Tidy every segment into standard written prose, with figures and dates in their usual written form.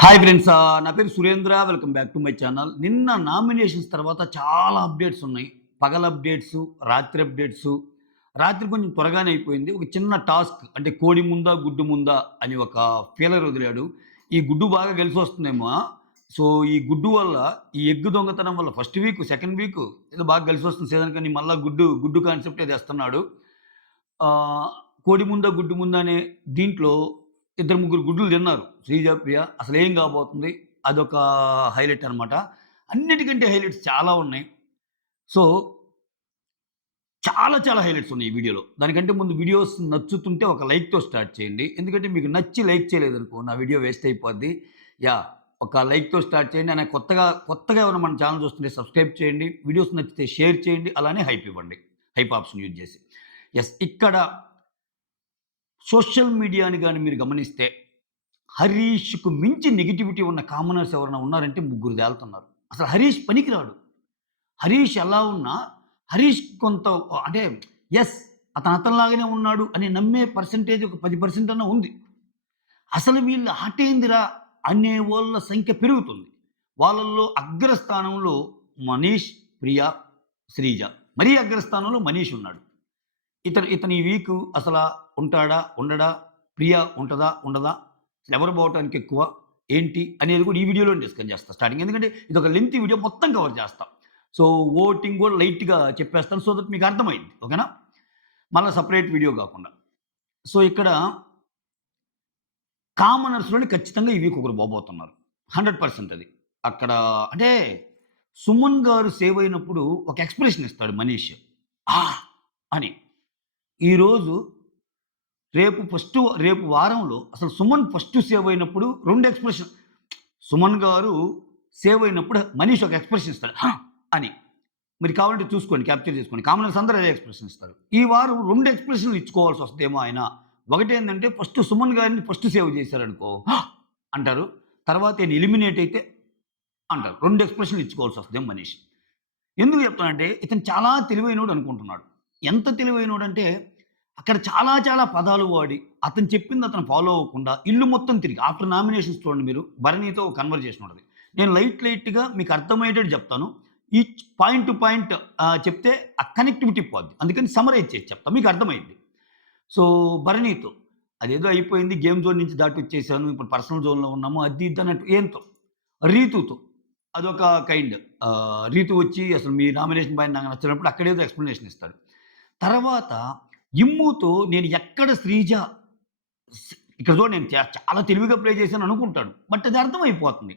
Hi friends. నా పేరు Surendra. Welcome back to my channel. నిన్న నామినేషన్స్ తర్వాత చాలా అప్డేట్స్ ఉన్నాయి. పగల అప్డేట్సు, రాత్రి అప్డేట్సు. రాత్రి కొంచెం త్వరగానే అయిపోయింది. ఒక చిన్న టాస్క్ అంటే కోడి ముందా, గుడ్డు ముందా అని ఒక ఫీలర్ వదిలాడు. ఈ గుడ్డు బాగా కలిసొస్తుందేమో. సో, ఈ గుడ్డు వల్ల ఈ ఎగ్ దొంగతనం వల్ల ఫస్ట్ వీక్, సెకండ్ వీక్ ఏదో బాగా కలిసొస్తుంది సీజన్ కానీ మళ్ళా గుడ్డు కాన్సెప్టే తెస్తున్నాడు. ఆహ్, కోడి ముందా, గుడ్డు ముందా అనే దీంట్లో ఇద్దరు, ముగ్గురు గుడ్లు తిన్నారు. శ్రీజ, ప్రియ అసలేం కాబోతుంది? అదొక హైలైట్ అనమాట. అన్నిటికంటే హైలైట్స్ చాలా ఉన్నాయి. సో, చాలా చాలా హైలైట్స్ ఉన్నాయి ఈ వీడియోలో. దానికంటే ముందు వీడియోస్ నచ్చుతుంటే ఒక లైక్‌తో స్టార్ట్ చేయండి. ఎందుకంటే మీకు నచ్చి లైక్ చేయలేదనుకో నా వీడియో వేస్ట్ అయిపోద్ది. యాహ్! ఒక లైక్‌తో స్టార్ట్ చేయండి. కొత్తగా ఎవరైనా మన ఛానెల్ చూస్తుంటే సబ్స్క్రైబ్ చేయండి. వీడియోస్ నచ్చితే షేర్ చేయండి. అలానే హైప్ ఇవ్వండి. హైప్ ఆప్షన్ యూజ్ చేసి. యెస్. ఇక్కడ సోషల్ మీడియాని గాని మీరు గమనిస్తే, హరీష్‌కు మించి నెగటివిటీ ఉన్న కామనర్స్ ఎవరైనా ఉన్నారంటే ముగ్గురు తేలుతున్నారు. అసలు హరీష్ పనికిరాడు. హరీష్ ఎలా ఉన్నా, హరీష్ కొంత అంటే యెస్. అతనిలాగానే ఉన్నాడు అని నమ్మే పర్సెంటేజ్ ఒక 10% అన్నా ఉంది. అసలు వీళ్ళు ఆటేందిరా అనేవోళ్ళ సంఖ్య పెరుగుతుంది. వాళ్ళల్లో అగ్రస్థానంలో మనీష్, ప్రియ, శ్రీజ. మరీ అగ్రస్థానంలో మనీష్ ఉన్నాడు. ఇతను ఈ వీకు అసలా ఉంటాడా? ఉండడా? ప్రియ ఉంటదా? ఉండదా? అసలెవరు పోవటానికి ఎక్కువ? ఏంటి? అనేది కూడా ఈ వీడియోలోనే డిస్కస్ చేస్తా స్టార్టింగ్. ఎందుకంటే ఇదొక లెంగ్తీ వీడియో మొత్తం కవర్ చేస్తా. సో, ఓటింగ్ కూడా లైట్‌గా చెప్పేస్తాను. సో దట్ మీకు అర్థమైద్ది. ఓకేనా? మళ్ళా సెపరేట్ వీడియో కాకుండా. సో, ఇక్కడ కామనర్స్‌లోని ఖచ్చితంగా ఈ వీక్ ఒకరు పోబోతున్నారు. 100% అది. అక్కడ అంటే సుమన్ గారు సేవ్ అయినప్పుడు ఒక ఎక్స్‌ప్రెషన్ ఇస్తాడు మనీష్. ఆ! అని. ఈరోజు రేపు వారంలో అసలు సుమన్ ఫస్ట్ సేవ్ అయినప్పుడు 2 ఎక్స్‌ప్రెషన్. సుమన్ గారు సేవ్ అయినప్పుడు మనీష్ ఒక ఎక్స్‌ప్రెషన్ ఇస్తాడు. అని. మీరు కావాలంటే చూసుకోండి. క్యాప్చర్ చేసుకోండి. కామనర్స్ అందరూ అదే ఎక్స్‌ప్రెషన్ ఇస్తారు. ఈ వారం 2 ఎక్స్‌ప్రెషన్‌లు ఇచ్చుకోవాల్సి వస్తదేమో ఆయన. ఒకటేందంటే ఫస్ట్ సుమన్ గారిని ఫస్ట్ సేవ్ చేశారనుకో అంటారు. తర్వాత ఈయన ఎలిమినేట్ అయితే అంటారు. 2 ఎక్స్‌ప్రెషన్‌లు ఇచ్చుకోవాల్సి వస్తదేమో మనీష్. ఎందుకు చెప్తానంటే ఇతను చాలా తెలివైనోడు అనుకుంటున్నాడు. ఎంత తెలివైనోడంటే అక్కడ చాలా చాలా పదాలు వాడి, అతను చెప్పింది అతను ఫాలో అవ్వకుండా ఇల్లు మొత్తం తిరిగి ఆఫ్టర్ నామినేషన్స్ చూడండి మీరు భరణితో ఒక కన్వర్జేషన్ ఉంటది. నేను లైట్‌గా మీకు అర్థమయ్యేటట్టు చెప్తాను. ఈచ్ పాయింట్ టు పాయింట్ చెప్తే ఆ కనెక్టివిటీ పోద్ది. అందుకని సమ్మరైజ్ చేసి చెప్తా. మీకు అర్థమైద్ది. సో, భరణితో అదేదో అయిపోయింది. గేమ్ జోన్ నుంచి దాటొచ్చేసాను. ఇప్పుడు పర్సనల్ జోన్‌లో ఉన్నాము. అది ఇది అన్నట్టు ఏంతో రీతూతో అదొక కైండ్. రీతు వచ్చి అసలు మీ నామినేషన్ పైన నాకు నచ్చనప్పుడు అక్కడేదో ఎక్స్‌ప్లనేషన్ ఇస్తాడు. తర్వాత ఇమ్ముతో నేను ఎక్కడ శ్రీజ ఇక్కడ చూడు నేను చాలా తెలివిగా ప్లే చేశాను అనుకుంటాడు. బట్ అది అర్థమైపోతుంది.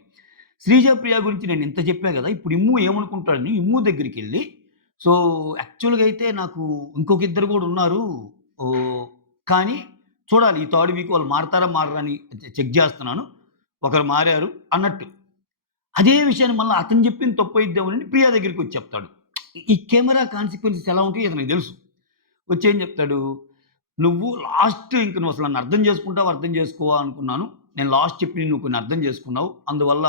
శ్రీజ, ప్రియ గురించి నేను ఇంత చెప్పా గదా! ఇప్పుడు ఇమ్ము ఏమనుకుంటాడని ఇమ్ము దగ్గరికెళ్ళి సో, యాక్చువల్‌గా అయితే నాకు ఇంకొక ఇద్దరు గూడా ఉన్నారు. ఓహ్! కానీ చూడాలి ఈ థర్డ్ వీక్ వాళ్ళు మారతారా? మారరా? అని చెక్ జేస్తున్నాను. ఒకరు మారారు అన్నట్టు. అదే విషయాన్ని మళ్ళా అతను చెప్పింది తప్పయిద్దేమోనని ప్రియ దగ్గరికొచ్చి చెప్తాడు. ఈ కెమెరా కాన్సిక్వెన్సెస్ ఎలా ఉంటాయో ఇతనికి తెలుసు. వచ్చి ఏం చెప్తాడు, "నువ్వు లాస్ట్ ఇంక నువ్వసలు నన్ను అర్థం చేసుకుంటావా, అర్థం చేసుకోవా అనుకున్నాను. నేను లాస్ట్ చెప్పినవి నువ్వు కొన్ని అర్థం చేసుకున్నావు. అందువల్ల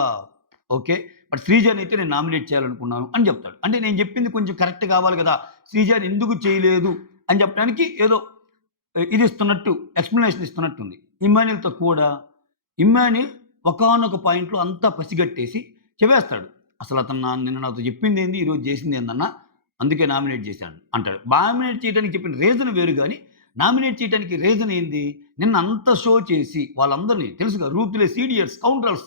ఓకే. బట్ శ్రీజనయితే నేను నామినేట్ చేయాలనుకున్నాను" అని చెప్తాడు. అంటే నేను చెప్పింది కొంచెం కరెక్ట్ కావాలి కదా! శ్రీజని ఎందుకు చేయలేదు అని చెప్పడానికి ఏదో ఇది ఇస్తున్నట్టు ఎక్స్‌ప్లనేషన్ ఇస్తున్నట్టుంది. ఇమ్మాన్యూల్‌తో కూడా ఇమ్మాన్యూల్ ఒకానొక పాయింట్‌లో అంతా పసిగట్టేసి చెప్పేస్తాడు. "అసలతను నిన్న నాతో చెప్పిందేంది, ఈరోజు చేసిందేందన్నా? అందుకే నామినేట్ చేశాను" అంటాడు. నామినేట్ చేయడానికి చెప్పిన రీజన్ వేరు గాని, నామినేట్ చేయడానికి రీజన్ ఏంది? నిన్న అంత షో చేసి వాళ్ళందరిని తెలుసుగా రూత్‌లెస్, ఇడియట్స్, స్కౌండ్రల్స్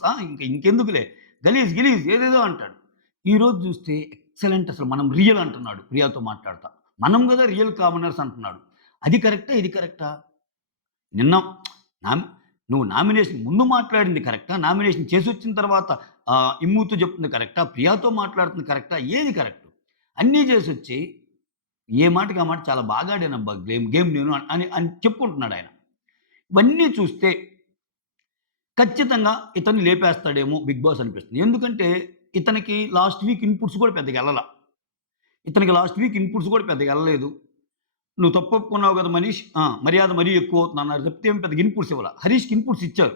ఇంకెందుకులే గలీజ్ ఏదేదో అంటాడు. ఈరోజు చూస్తే ఎక్సలెంట్ అసలు మనం రియల్ అంటున్నాడు ప్రియాతో మాట్లాడతా. మనం గదా రియల్ కామనర్స్ అంటున్నాడు. అది కరెక్టా? ఇది కరెక్టా? నిన్న నామ్ నువ్వు నామినేషన్ ముందు మాట్లాడింది కరెక్టా? నామినేషన్ చేసొచ్చిన తర్వాత ఇమ్ముతో చెప్తుంది కరెక్టా? ప్రియాతో మాట్లాడుతుంది కరెక్టా? ఏది కరెక్టు? అన్నీ చేసొచ్చి ఏ మాటకి ఆ మాట చాలా బాగా ఆడానబ్బా గేమ్ నేను అని చెప్పుకుంటున్నాడాయన. ఇవన్నీ చూస్తే ఖచ్చితంగా ఇతన్ని లేపేస్తాడేమో బిగ్ బాస్ అనిపిస్తుంది. ఎందుకంటే ఇతనికి లాస్ట్ వీక్ ఇన్‌పుట్స్ కూడా పెద్దగా ఎళ్ళల. ఇతనికి లాస్ట్ వీక్ ఇన్‌పుట్స్ కూడా పెద్దగా ఎళ్ళలేదు. "నువ్వు తప్పు ఒప్పుకున్నావు కదా మనీష్. మర్యాద మరీ ఎక్కువవుతుందన్నారు" తప్పితే ఏం పెద్దగా ఇన్‌పుట్స్ ఇవ్వల. హరీష్‌కి ఇన్‌పుట్స్ ఇచ్చారు.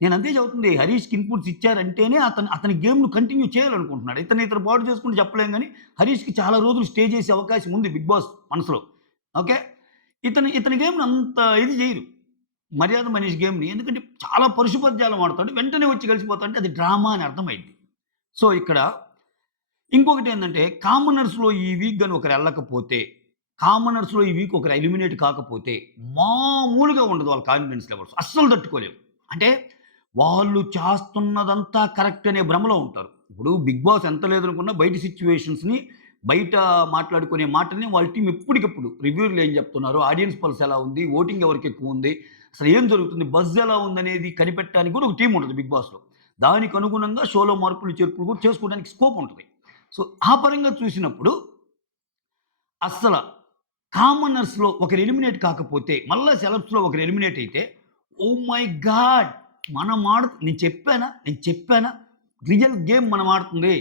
నేను అదే చెబుతుంది. హరీష్‌కి ఇన్‌పుట్స్ ఇచ్చారంటేనే అతని గేమ్‌ను కంటిన్యూ చేయాలనుకుంటున్నాడు. ఇతను పాడు చేసుకుంటూ చెప్పలేం గానీ, హరీష్‌కి చాలా రోజులు స్టే చేసే అవకాశం ఉంది బిగ్ బాస్ మనసులో. ఓకే. ఇతని గేమ్‌ని అంత ఇది చేయరు. మర్యాద మనీష్ గేమ్‌ని ఎందుకంటే చాలా పరుషపద్యాలు వాడతాడు. వెంటనే వచ్చి కలిసిపోతాడంటే అది డ్రామా అని అర్థమైద్ది. సో, ఇక్కడ ఇంకొకటేందంటే కామనర్స్‌లో ఈ వీక్ గాని ఒకరు ఎళ్ళకపోతే, కామనర్స్‌లో ఈ వీక్ ఒకరు ఎలిమినేట్ కాకపోతే మామూలుగా ఉండదు వాళ్ళ కాన్ఫిడెన్స్ లెవెల్స్. అస్సలు తట్టుకోలేవు. అంటే వాళ్ళు చేస్తున్నదంతా కరెక్ట్ అనే భ్రమలో ఉంటారు. ఇప్పుడు 'బిగ్ బాస్' ఎంత లేదనుకున్నా బయట సిట్యుయేషన్స్‌ని, బయట మాట్లాడుకునే మాటల్ని వాళ్ళ టీమ్ ఎప్పటికప్పుడు రివ్యూలు ఏం చెప్తున్నారు, ఆడియన్స్ పల్స్ ఎలా ఉంది, ఓటింగ్ ఎవరికెక్కువుంది, అసలు ఏం జరుగుతుంది, బజ్ ఎలా ఉందనేది కనిపెట్టడానికి కూడా ఒక టీమ్ ఉంటది 'బిగ్ బాస్‌లో.' దానికి అనుగుణంగా షోలో మార్పులు, చేర్పులు కూడా చేసుకోవడానికి స్కోప్ ఉంటది. సో, ఆ పరంగా చూసినప్పుడు అస్సల కామనర్స్‌లో ఒకరు ఎలిమినేట్ కాకపోతే, మళ్ళా సెలబ్స్‌లో ఒకరు ఎలిమినేట్ అయితే, ఓహ్ మై గాడ్! నేను చెప్పానా? రియల్ గేమ్ మనం ఆడుతుంది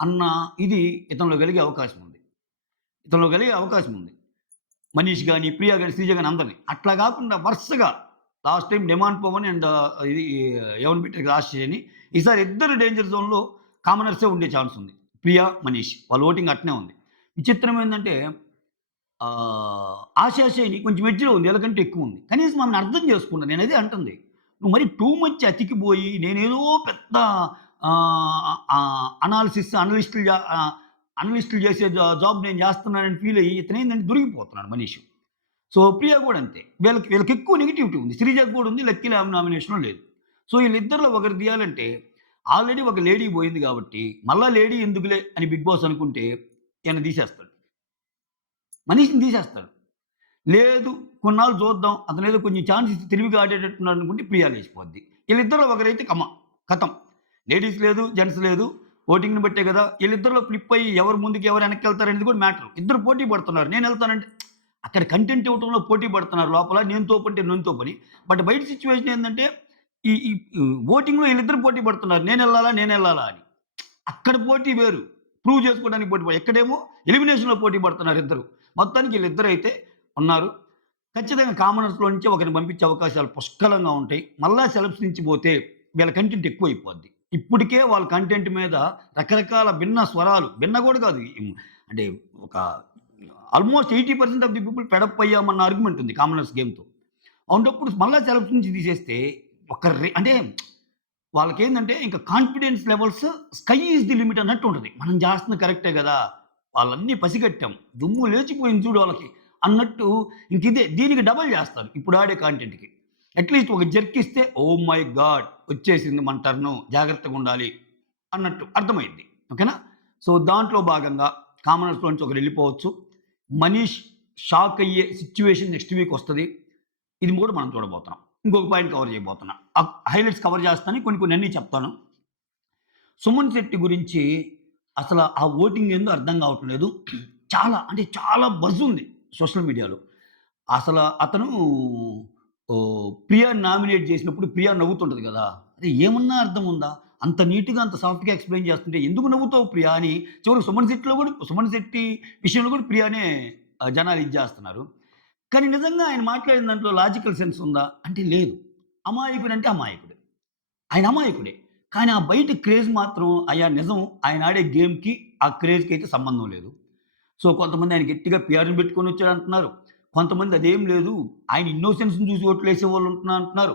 అన్న ఇది ఇతనిలో కలిగే అవకాశం ఉంది. ఇతనిలో కలిగే అవకాశం ఉంది. మనీష్ గాని, ప్రియా గాని, శ్రీజ గాని అందరిని. అట్లా గాకుండా వరుసగా last time 'demon Pavan' and ఇది ఎవరిని పెట్టారు ఆస్ట్రేలియాని. ఈసారి ఇద్దరు డేంజర్ జోన్‌లో కామనర్సే ఉండే ఛాన్స్ ఉంది. ప్రియా, మనీష్ వాళ్ళ ఓటింగ్ అట్నే ఉంది. విచిత్రం ఏందంటే ఆశాషయ్‌ని కొంచెం ఎడ్జ్‌లో ఉంది. వీళ్ళకంటే ఎక్కువుంది. కనీసం ఆమెను అర్థం చేసుకున్నా. నేనదే అంటుంది. నువ్వు మరి టూ మచ్ అతికిపోయి నేనేదో పెద్ద అనలిస్టులు చేసే జాబ్ నేను చేస్తున్నానని ఫీల్ అయ్యి ఇతనేందంటే దొరికిపోతున్నాడు మనీష్. సో, ప్రియ గూడా అంతే. వీళ్ళకెక్కువ నెగటివిటీ ఉంది. శ్రీజకి గూడా ఉంది. లక్కీలో ఆమె నామినేషన్‌లో లేదు. సో, ఈళ్ళిద్దరిలో ఒకరు తీయాలంటే ఆల్రెడీ ఒక లేడీ పోయింది గాబట్టి, మళ్ళా లేడీ ఎందుకులే అని బిగ్ బాస్ అనుకుంటే ఈయన్ని తీసేస్తాడు. మనీష్‌ని తీసేస్తాడు. లేదు కొన్నాళ్ళు చూద్దాం. అతనేదో కొంచెం ఛాన్స్ ఇచ్చి తెలివిగా ఆడేటట్టున్నాడు అనుకుంటే ప్రియా లేచిపోద్ది. ఈళ్ళిద్దరిలో ఒకరైతే ఖతం. లేడీస్ లేదు, జెంట్స్ లేదు. ఓటింగ్‌ని బట్టే గదా! ఈళ్ళిద్దరిలో ఫ్లిప్ అయ్యి ఎవరు ముందుకు ఎవరు వెనక్కెళ్తారనేది కూడా మ్యాటర్. ఇద్దరు పోటీ పడుతున్నారు. నేనెళ్తానంటే అక్కడ కంటెంట్ ఇవ్వటంలో పోటీ పడుతున్నారు లోపల. నేను తోపంటే నేను తోపని. బట్ బయట సిట్యుయేషన్ ఏందంటే ఈ ఈ ఓటింగ్‌లో ఈళ్ళిద్దరు పోటీ పడుతున్నారు. నేనెళ్ళాలా అని. అక్కడ పోటీ వేరు. ప్రూవ్ చేసుకోవడానికి పోటీ ఇక్కడేమో ఎలిమినేషన్‌లో పోటీ పడుతున్నారు ఇద్దరు. మొత్తానికి ఈళ్ళిద్దరైతే ఉన్నారు. ఖచ్చితంగా కామనర్స్‌లో నుంచే ఒకరిని పంపించే అవకాశాలు పుష్కలంగా ఉంటాయి. మళ్ళా సెలబ్స్ నుంచి పోతే వీళ్ళ కంటెంట్ ఎక్కువైపోద్ది. ఇప్పటికే వాళ్ళ కంటెంట్ మీద రకరకాల భిన్న స్వరాలు భిన్న గూడా కాదు. అంటే ఒక almost 80% of the people fed up అయ్యామన్న ఆర్గ్యుమెంట్ ఉంది కామనర్స్ గేమ్‌తో. అలాంటప్పుడు మళ్ళా సెలబ్స్ నుంచి తీసేస్తే ఒక అంటే వాళ్ళకేందంటే ఇంక confidence levels sky is the limit అన్నట్టు ఉంటది. మనం చేస్తుంది కరెక్టే గదా! వాళ్ళన్నీ పసిగట్టాం. దుమ్ము లేచిపోయింది చూడు వాళ్ళకి అన్నట్టు దీనికి డబల్ చేస్తారు ఇప్పుడు ఆడే కాంటెంట్‌కి. అట్‌లీస్ట్ ఒక జర్క్ ఇస్తే ఓహ్ మై గాడ్! వచ్చేసింది మన టర్ను జాగ్రత్తగుండాలి అన్నట్టు అర్థమైద్ది. ఓకేనా? సో, దాంట్లో భాగంగా కామనర్స్‌లో నుంచి ఒకరెళ్ళిపోవచ్చు. మనీష్ షాక్ అయ్యే సిట్యుయేషన్ నెక్స్ట్ వీక్ వస్తది. ఇది కూడా మనం చూడబోతున్నాం. ఇంకొక పాయింట్ కవర్ చేయబోతున్నా. హైలైట్స్ కవర్ చేస్తాను. కొన్ని అన్నీ చెప్తాను. సుమన్ శెట్టి గురించి అసల ఆ ఓటింగ్ ఏందో అర్థం కావట్లేదు. చాలా బజ్ ఉంది సోషల్ మీడియాలో. అతను ప్రియా నామినేట్ చేసినప్పుడు ప్రియా నవ్వుతుంటది గదా! అరే ఏమన్నా అర్థం ఉందా? అంత నీట్‌గా, అంత సాఫ్ట్‌గా ఎక్స్‌ప్లెయిన్ చేస్తుంటే ఎందుకు నవ్వుతావు ప్రియా అని చివరికి సుమన్ శెట్టి విషయంలో కూడా ప్రియానే జనాలు ఇది జేస్తున్నారు. కానీ నిజంగా ఆయన మాట్లాడిన దాంట్లో లాజికల్ సెన్స్ ఉందా? అంటే లేదు. అమాయకుడంటే అమాయకుడే. ఆయన అమాయకుడే. కానీ ఆ బయట క్రేజ్ మాత్రం నిజం ఆయన ఆడే గేమ్‌కి, ఆ క్రేజ్‌కైతే సంబంధం లేదు. సో, కొంతమంది ఆయన గట్టిగా పీఆర్‌ని పెట్టుకొని వచ్చాడంటున్నారు. కొంతమంది అదేం లేదు. ఆయన ఇన్నోసెన్స్‌ని చూసి ఓట్లేసేవాళ్ళు అంటున్నారు.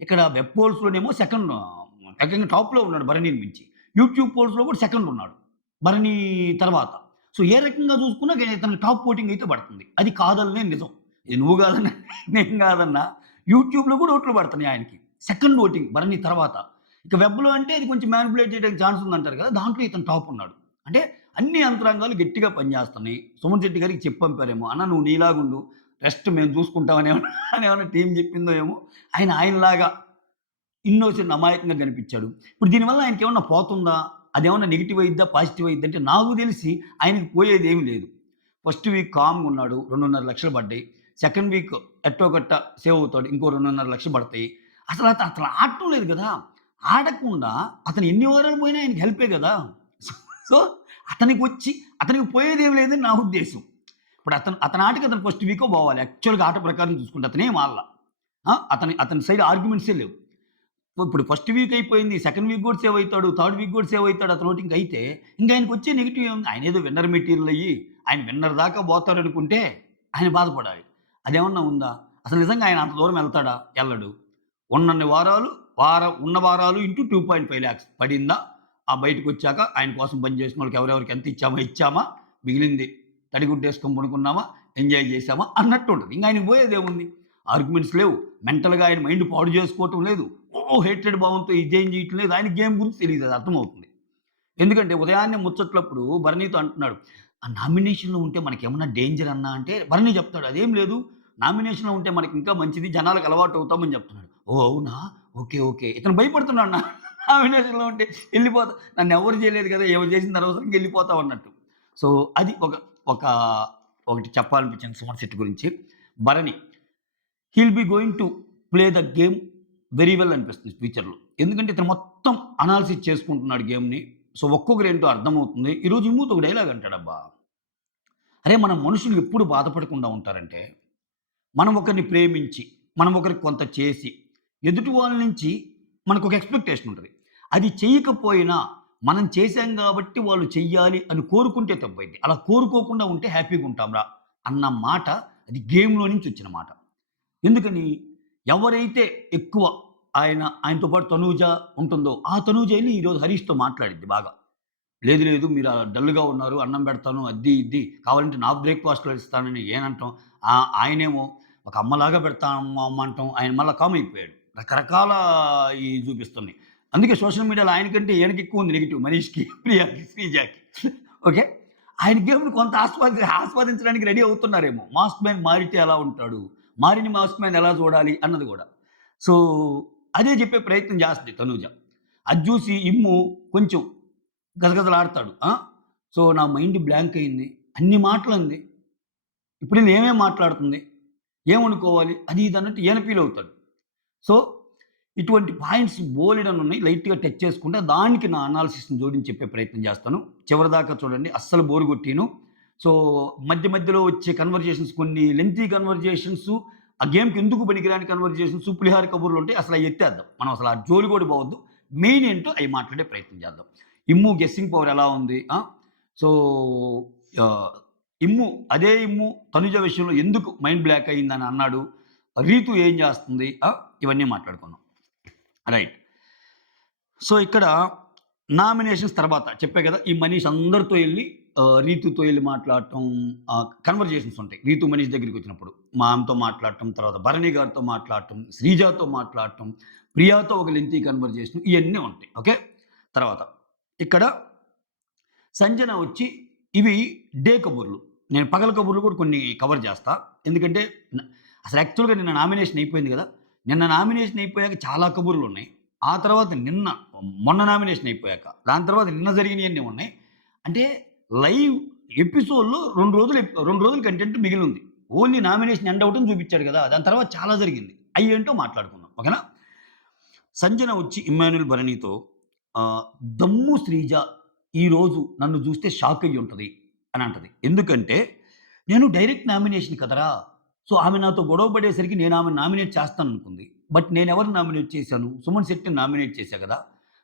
ఇక్కడ వెబ్ పోల్స్‌లోనేమో ఏకంగా టాప్‌లో ఉన్నాడు భరణిని మించి. యూట్యూబ్ పోల్స్‌లో కూడా సెకండ్ ఉన్నాడు. భరణి తర్వాత. సో, ఏ రకంగా చూసుకున్నా ఇతనికి టాప్ ఓటింగ్ అయితే పడుతుంది. అది కాదనలేని నిజం. ఇది నువ్వు కాదన్నా, నేను కాదన్నా యూట్యూబ్‌లో కూడా ఓట్లు పడుతున్నాయి ఆయనకి. సెకండ్ ఓటింగ్ భరణి తర్వాత. ఇక వెబ్‌లో అంటే అది కొంచెం మానిప్యులేట్ చేయడానికి ఛాన్స్ ఉందంటారు కదా! దాంట్లో ఇతను టాప్ ఉన్నాడు. అంటే అన్ని యంత్రాంగాలు గట్టిగా పనిచేస్తున్నాయి. సుమన్ శెట్టి గారికి చెప్పి పంపారేమో, "అన్న నువ్వు నీలాగుండు. రెస్ట్ మేము చూసుకుంటాం" అని ఏమన్నా టీమ్ చెప్పిందో ఏమో. ఆయనలాగా ఇన్నోసెంట్ అమాయకంగా కనిపించాడు. ఇప్పుడు దీనివల్ల ఆయనకేమన్నా పోతుందా? అదేమన్నా నెగెటివ్ అయిద్దా? పాజిటివ్ అయిద్దా? అంటే నాకు తెలిసి ఆయనకి పోయేదేమి లేదు. ఫస్ట్ వీక్ కామ్‌గా ఉన్నాడు. 2.5 లక్షలు పడ్డాయి. సెకండ్ వీక్ ఎట్టోకట్ట సేవ్ అవుతాడు. ఇంకో 2.5 లక్షలు పడతాయి. అతను ఆడటం లేదు గదా! ఆడకుండా అతను ఎన్ని ఓవరాలు పోయినా ఆయనకి హెల్పే గదా! సో, అతనికి పోయేదేమి లేదని నా ఉద్దేశ్యం. ఇప్పుడు అతని ఆటకి అతను ఫస్ట్ వీకో పోవాలి. యాక్చువల్‌గా ఆట ప్రకారం చూసుకుంటే అతనేం ఆడల. అతని సైడ్ ఆర్గ్యుమెంట్సే లేవు. ఇప్పుడు ఫస్ట్ వీక్ అయిపోయింది. సెకండ్ వీక్ కూడా సేవ్ అయితాడు. థర్డ్ వీక్ కూడా సేవ్ అయితాడు అతను ఓటింగ్ అయితే, ఇంక ఆయనకొచ్చే నెగెటివ్ ఏముంది? ఆయనేదో విన్నర్ మెటీరియల్ అయ్యి, ఆయన విన్నర్ దాకా పోతాడనుకుంటే ఆయన బాధపడాలి. అదేమన్నా ఉందా? అసలు నిజంగా ఆయన అంత దూరం వెళ్తాడా? ఎళ్ళడు. ఉన్న వారాలు ఇంటూ 2.5 లాక్స్ పడిందా? ఆ బయటకొచ్చాక ఆయన కోసం పని చేసినోళ్ళకి ఎవరెవరికి ఎంత ఇచ్చామా? మిగిలింది తడిగుడ్డేసుకొని పడుకున్నామా? ఎంజాయ్ చేశామా? అన్నట్టుంటది. ఇంక ఆయనకి పోయేదేముంది? ఆర్గ్యుమెంట్స్ లేవు. మెంటల్‌గా ఆయన మైండ్ పాడు చేసుకోవటం లేదు. హేట్రెడ్ భావంతో ఇదేం చేయటం లేదు. ఆయనకి గేమ్ గురించి తెలీదు. అది అర్థమవుతుంది. ఎందుకంటే ఉదయాన్నే ముచ్చట్లప్పుడు భరణితో అంటున్నాడు. "ఆ నామినేషన్‌లో ఉంటే మనకేమన్నా డేంజర్ అన్నా" అంటే భరణి చెప్తాడు. "అదేం లేదు. నామినేషన్‌లో ఉంటే మనకింకా మంచిది. జనాలకు అలవాటు అవుతామని" చెప్తున్నాడు. "ఓహ్! అవునా? ఓకే. ఓకే." ఇతను భయపడుతున్నాడు నామినేషన్‌లో ఉంటే ఎళ్ళిపోతా నన్నెవరు చేయలేదు కదా! ఎవరు చేసింది అనవసరంగా ఎళ్ళిపోతాం అన్నట్టు. సో, అది ఒక ఒకటి చెప్పాలనిపించింది సుమన్ శెట్టి గురించి. Bharani he'll be going to play the game very well అనిపిస్తుంది ఫ్యూచర్‌లో. ఎందుకంటే ఇతను మొత్తం అనాలిసిస్ చేసుకుంటున్నాడు గేమ్‌ని. సో, ఒక్కొక్కరేంటో అర్థమవుతుంది. ఈరోజు ఇమ్మూత్ ఒక డైలాగ్ అంటాడబ్బా! అరే! మన మనుషులు ఎప్పుడు బాధపడకుండా ఉంటారంటే, మనం ఒకరిని ప్రేమించి, మనం ఒకరికి కొంత చేసి, ఎదుటి వాళ్ళ నుంచి మనకొక ఎక్స్‌పెక్టేషన్ ఉంటది. అది చెయ్యకపోయినా, మనం చేశాం గాబట్టి వాళ్ళు చెయ్యాలి అని కోరుకుంటే తప్పైద్ది. అలా కోరుకోకుండా ఉంటే హ్యాపీగుంటాంరా అన్న మాట అది గేమ్‌లో నుంచి వచ్చిన మాట. ఎందుకని? ఎవరైతే ఎక్కువ ఆయనతో పాటు తనూజ ఉంటుందో, ఆ తనూజ ఎళ్లి ఈరోజు హరీష్‌తో మాట్లాడిద్ది బాగా. లేదు లేదు మీరు డల్‌గా ఉన్నారు. అన్నం పెడతాను అది ఇది కావాలంటే నా బ్రేక్‌ఫాస్ట్‌లో ఇస్తానని ఏనంటాం. ఆయనేమో ఒక అమ్మలాగా పెడతాను అమ్మ అంటాం. ఆయన మళ్ళా కామ్ అయిపోయాడు. రకరకాల చూపిస్తున్నాయి. అందుకే సోషల్ మీడియాలో ఆయనకంటే ఈయనకి ఎక్కువ ఉంది నెగెటివ్ మనీష్‌కి, ప్రియాకి, శ్రీజాకి. ఓకే. ఆయన గేమ్‌ని కొంత ఆస్వాదించడానికి రెడీ అవుతున్నారేమో. మాస్క్ మ్యాన్ మారితే ఎలా ఉంటాడు? మారిన మాస్క్ మ్యాన్ ఎలా చూడాలి అన్నది గూడా. సో, అదే చెప్పే ప్రయత్నం చేస్తది తనూజ. అది జూసి ఇమ్ము కొంచెం గజగజలాడతాడు. సో, నా మైండ్ బ్లాంక్ అయింది. అన్ని మాటలంది. ఇప్పుడు ఈళ్ళేమేం మాట్లాడుతుంది? ఏమనుకోవాలి? అది ఇది అన్నట్టు ఈయన ఫీల్ అవుతాడు. సో, ఇటువంటి పాయింట్స్ బోలెడన్నున్నాయి. లైట్‌గా టచ్ చేసుకుంటా దానికి నా అనాలిసిస్‌ని జోడించి చెప్పే ప్రయత్నం చేస్తాను. చివరిదాకా చూడండి. అస్సలు బోర్ కొట్టియను. సో, మధ్య మధ్యలో వచ్చే కన్వర్జేషన్స్ కొన్ని లెంగ్తీ కన్వర్జేషన్స్ ఆ గేమ్‌కి ఎందుకు పనికిరాని కన్వర్జేషన్స్, పులిహార కబుర్లుంటాయి. అసలు అయి ఎత్తేద్దాం. మనం అసలు ఆ జోలి కూడా పోవద్దు. మెయిన్ ఏంటో అయి మాట్లాడే ప్రయత్నం చేద్దాం. ఇమ్ము గెస్సింగ్ పవర్ ఎలా ఉంది? సో, ఆహ్, ఇమ్ము తనుజ విషయంలో ఎందుకు మైండ్ బ్లాక్ అయిందని అన్నాడు. రీతు ఏం చేస్తుంది? ఇవన్నీ మాట్లాడుకుందాం. రైట్. సో, ఇక్కడ నామినేషన్స్ తర్వాత చెప్పా గదా! ఈ మనీష్ అందరితో ఎళ్లి రీతుతో ఎళ్లి మాట్లాడటం కన్వర్జేషన్స్ ఉంటాయి. రీతు మనీష్ దగ్గరికొచ్చినప్పుడు. మా ఆమెతో మాట్లాడటం, తర్వాత భరణి గారితో మాట్లాడటం, శ్రీజాతో మాట్లాడటం, ప్రియాతో ఒక లెంతీ కన్వర్జేషన్ ఇయన్నీ ఉంటాయి. ఓకే. తర్వాత ఇక్కడ సంజన వచ్చి ఇవి డే కబుర్లు. నేను పగల కబుర్లు కూడా కొన్ని కవర్ చేస్తా. ఎందుకంటే న అసలు యాక్చువల్‌గా నిన్న నామినేషన్ అయిపోయింది గదా! నిన్న నామినేషన్ అయిపోయాక చాలా కబుర్లున్నాయి. ఆ తర్వాత మొన్న నామినేషన్ అయిపోయాక, దాని తర్వాత నిన్న జరిగినయన్నీ ఉన్నాయి. అంటే లైవ్ ఎపిసోడ్‌లో 2 రోజులు కంటెంట్ మిగిలుంది. ఓన్లీ నామినేషన్ ఎండ్ అవ్వటం చూపిచ్చాడు గదా! దాని తర్వాత చాలా జరిగింది. అయ్యేంటో మాట్లాడుకుందాం. ఓకేనా? సంజన వచ్చి ఇమ్మాన్యుల్ భరణితో ఆహ్, దమ్ము శ్రీజ ఈరోజు నన్ను జూస్తే షాక్ అయ్యుంటది అని అంటది. ఎందుకంటే నేను డైరెక్ట్ నామినేషన్ కదరా! సో, ఆమె నాతో గొడవ పడేసరికి నేను ఆమెను నామినేట్ చేస్తాననుకుంది. బట్ నేనెవరిని నామినేట్ చేశాను? సుమన్ శెట్టిని నామినేట్ చేశా గదా!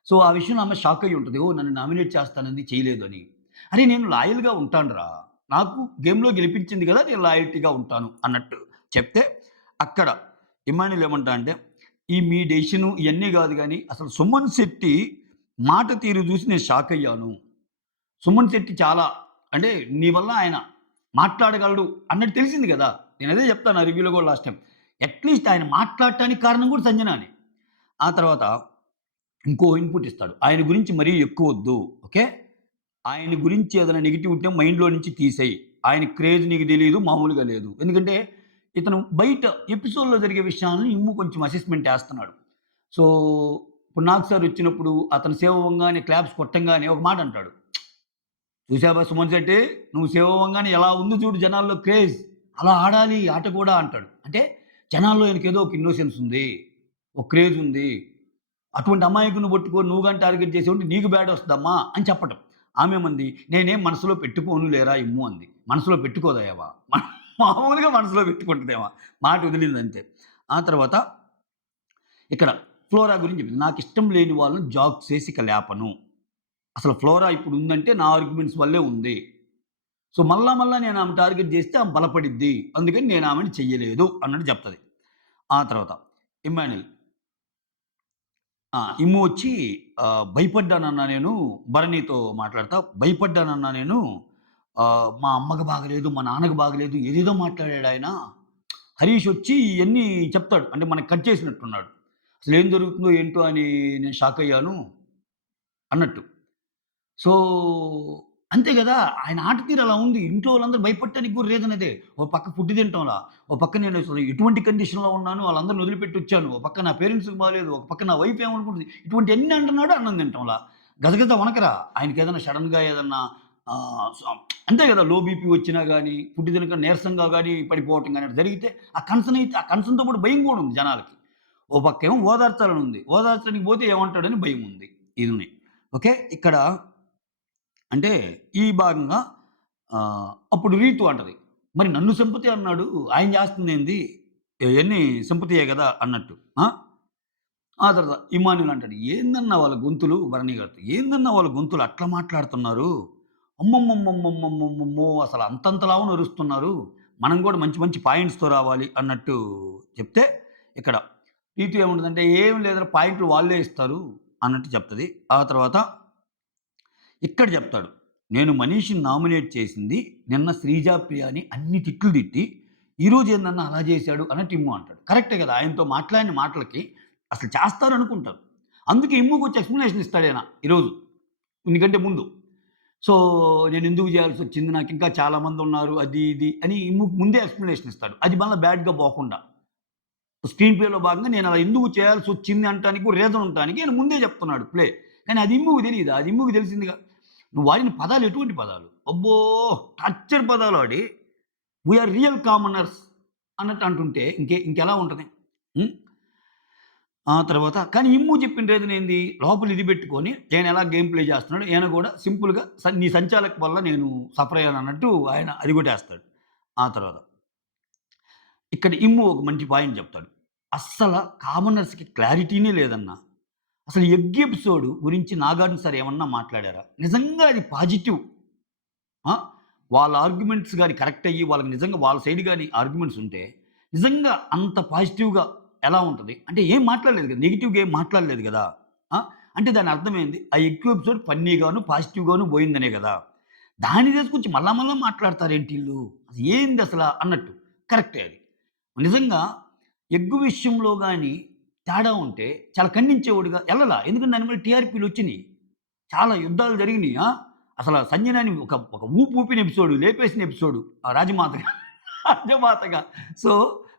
సో, ఆ విషయంలో ఆమె షాక్ అయ్యి ఉంటది. ఓహ్! నన్ను నామినేట్ చేస్తానంది చేయలేదు అని. అరే! నేను లాయల్‌గా ఉంటానురా! నాకు గేమ్‌లో గెలిపించింది గదా! నేను లాయల్టీగా ఉంటాను అన్నట్టు చెప్తే అక్కడ ఇమ్మాన్యుల్ ఏమంటా అంటే ఈ మీ డెసిషను ఇయన్నీ గాదు గానీ, అసలు సుమన్ శెట్టి మాట తీరు జూసి నేను షాకయ్యాను. సుమన్ శెట్టి చాలా అంటే నీ వల్ల ఆయన మాట్లాడగలడు అన్నట్టు తెలిసింది గదా! నేనదే జెప్తాను ఆ రివ్యూలో గూడా లాస్ట్ టైమ్. అట్‌లీస్ట్ ఆయన మాట్లాడటానికి కారణం గూడా సంజనానే. ఆ తర్వాత ఇంకో ఇన్‌పుట్ ఇస్తాడు. ఆయన గురించి మరీ ఎక్కువొద్దు. ఓకే. ఆయన గురించి ఏదైనా నెగెటివ్ ఉంటే మైండ్‌లో నుంచి తీసేయి. ఆయన క్రేజ్ నీకు తెలీదు. మామూలుగా లేదు. ఎందుకంటే ఇతను బయట ఎపిసోడ్‌లో జరిగే విషయాలను ఇమ్ము కొంచెం అసెస్‌మెంట్ ఏస్తన్నాడు. సో, ఇప్పుడు నాగ్ సార్ వచ్చినప్పుడు అతను సేవ్ అవ్వంగానే క్లాప్స్ కొట్టంగానే ఒక మాట అంటాడు. "చూసావా సుమన్ శెట్టి నువ్వు సేవ్ అవ్వంగానే ఎలా ఉంది చూడు జనాల్లో క్రేజ్. అలా ఆడాలి ఆట కూడా" అంటాడు. అంటే జనాల్లో ఈయనకేదో ఒక ఇన్నోసెన్స్ ఉంది. ఒక క్రేజ్ ఉంది. అటువంటి అమాయకుడిని పట్టుకొని నువ్వు గాని టార్గెట్ చేసావంటే నీకు బ్యాడ్ వస్తదమ్మా అని చెప్పటం. ఆమేమంది నేనేం మనసులో పెట్టుకోను లేరా ఇమ్ము అంది. మనసులో పెట్టుకోదయవా? మామూలుగా మనసులో పెట్టుకుంటదేమో. మాట వదిలిందంతే. ఆ తర్వాత ఇక్కడ ఫ్లోరా గురించి చెప్పింది. నాకిష్టం లేని వాళ్ళని జాక్ చేసి ఇక లేపను. అసలు ఫ్లోరా ఇప్పుడు ఉందంటే నా ఆర్గ్యుమెంట్స్ వల్లే ఉంది. సో, మళ్ళా నేను ఆమె టార్గెట్ చేస్తే ఆమె బలపడిద్ది. అందుకని నేను ఆమెని చెయ్యలేదు అన్నట్టు చెప్తది. ఆ తర్వాత ఇమ్మాన్యుల్. ఇమ్ము వచ్చి భయపడ్డానన్నా నేను భరణితో మాట్లాడతా. భయపడ్డానన్నా నేను మా అమ్మకి బాగలేదు, మా నాన్నకి బాగలేదు ఏదేదో మాట్లాడాడాయన. హరీష్ వచ్చి ఇయన్నీ చెప్తాడు. అంటే మనకి కట్ చేసినట్టున్నాడు. అసలేం జరుగుతుందో ఏంటో అని నేను షాకయ్యాను అన్నట్టు. సో, అంతే గదా! ఆయన ఆట తీరు అలా ఉంది. ఇంట్లో వాళ్ళందరూ భయపడటానికి కూడా రీజన్ అదే. ఓ పక్క ఫుడ్ తినటంలా, ఓ పక్క నేను అసలు ఎటువంటి కండిషన్‌లో ఉన్నాను, వాళ్ళందరిని వదిలిపెట్టొచ్చాను. ఓ పక్క నా పేరెంట్స్‌కి బాలేదు, ఒక పక్క నా వైఫ్ ఏమనుకుంటుంది. ఇటువంటియన్నీ అంటున్నాడు, అన్నం తినటంలా. గజగజ వణకరా. ఆయనకేదైనా సడెన్‌గా ఏదన్నా ఆహ్, స అంతే గదా! లో బీపీ వచ్చినా గానీ, ఫుడ్ తినక నీరసంగా గానీ పడిపోవటం గానీ అట్లా జరిగితే ఆ కన్సర్న్‌తో పాటు భయం గూడా ఉంది జనాలకి. ఓ పక్కేమో ఓదార్చాలని ఉంది. ఓదార్చడానికి పోతే ఏమంటాడని భయముంది. ఇదున్నాయి. ఓకే. ఇక్కడ అంటే ఈ భాగంగా అప్పుడు రీతు అంటది. "మరి నన్ను సింపతి అన్నాడు. ఆయన చేస్తుందేంది? ఇయన్నీ సింపతియే గదా!" అన్నట్టు. ఆ! ఆ తర్వాత ఇమానుయేల్ అంటాడు. "ఏందన్నా వాళ్ళ గొంతులు" భరణి గారితో. "ఏందన్నా వాళ్ళ గొంతులు అట్లా మాట్లాడుతున్నారు? అమ్మమ్మమ్మమ్మమ్మమ్మమ్మో! అసలు అంతంతలావున అరుస్తున్నారు. మనం గూడా మంచి మంచి పాయింట్స్‌తో రావాలి" అన్నట్టు చెప్తే, ఇక్కడ రీతు ఏముంటదంటే, "ఏం లేదురా పాయింట్లు వాళ్ళే ఇస్తారు" అన్నట్టు చెప్తది. ఆ తర్వాత ఇక్కడ చెప్తాడు. నేను మనీష్‌ని నామినేట్ చేసింది నిన్న శ్రీజా ప్రియని అన్ని తిట్లు తిట్టి, ఈరోజు ఏందన్నా అలా చేశాడు అన్నట్టు ఇమ్ము అంటాడు. కరెక్టే కదా! ఆయనతో మాట్లాడిన మాటలకి అసలు చేస్తారనుకుంటారు. అందుకే ఇమ్ముకొచ్చి ఎక్స్‌ప్లనేషన్ ఇస్తాడాయన ఈరోజు. దీనికంటే ముందు. సో, నేనెందుకు చేయాల్సొచ్చింది? నాకింకా చాలా మందున్నారు. అది ఇది అని ఇమ్ముకి ముందే ఎక్స్‌ప్లనేషన్ ఇస్తాడు. అది మళ్ళా బ్యాడ్‌గా పోకుండా. స్క్రీన్ ప్లేలో భాగంగా నేను అలా ఎందుకు చేయాల్సొచ్చింది అనటానికి రీజన్ ఉండటానికి ఆయన ముందే చెప్తున్నాడు ప్లే. కానీ అది ఇమ్ముకి తెలీదా? అది ఇమ్ముకి తెలిసిందిగా. నువ్వు వాడిన పదాలు ఎటువంటి పదాలు? అబ్బో! టార్చర్ పదాలు వాడి వి ఆర్ రియల్ కామనర్స్ అన్నట్టు అంటుంటే ఇంకెలా ఉంటది? హ్మ్. ఆ తర్వాత కానీ ఇమ్ము చెప్పిన రీజన్ ఏంది? లోపల ఇది పెట్టుకొని ఈయన ఎలా గేమ్ ప్లే చేస్తున్నాడు. ఈయన కూడా సింపుల్‌గా నీ సంచాలక వల్ల నేను సఫర్ అయ్యానన్నట్టు ఆయన అది కొట్టేస్తాడు. ఆ తర్వాత ఇక్కడ ఇమ్ము ఒక మంచి పాయింట్ చెప్తాడు. అస్సల కామనర్స్‌కి క్లారిటీనే లేదన్నా. అసలు ఎగ్ ఎపిసోడ్ గురించి నాగార్జున సార్ ఏమన్నా మాట్లాడారా? నిజంగా అది పాజిటివ్. ఆ! వాళ్ళ ఆర్గ్యుమెంట్స్ గాని కరెక్ట్ అయ్యి వాళ్ళకి నిజంగా వాళ్ళ సైడ్ గాని ఆర్గ్యుమెంట్స్ ఉంటే, నిజంగా అంత పాజిటివ్‌గా ఎలా ఉంటది? అంటే ఏం మాట్లాడలేదు కదా! నెగెటివ్‌గా ఏం మాట్లాడలేదు గదా! ఆ! అంటే దాని అర్థమేంది? ఆ ఎక్కువ ఎపిసోడ్ ఫన్నీగాను, పాజిటివ్‌గాను పోయిందనే గదా! దాన్ని తీసుకొచ్చి మళ్ళా మళ్ళా మాట్లాడతారేంటీళ్ళు? అసలు ఏందసల అన్నట్టు. కరెక్టే అది. నిజంగా ఎగ్గు విషయంలో గాని తేడా ఉంటే చాలా ఖండించేవాడిగా ఎళ్ళలా. ఎందుకంటే దాని మీద టీఆర్‌పీలొచ్చినియి. చాలా యుద్ధాలు జరిగినియి. అసల సంజనాని ఒక ఒక ఊపు ఊపిన ఎపిసోడ్, లేపేసిన ఎపిసోడ్ రాజమాతగా. రాజమాతగా. సో,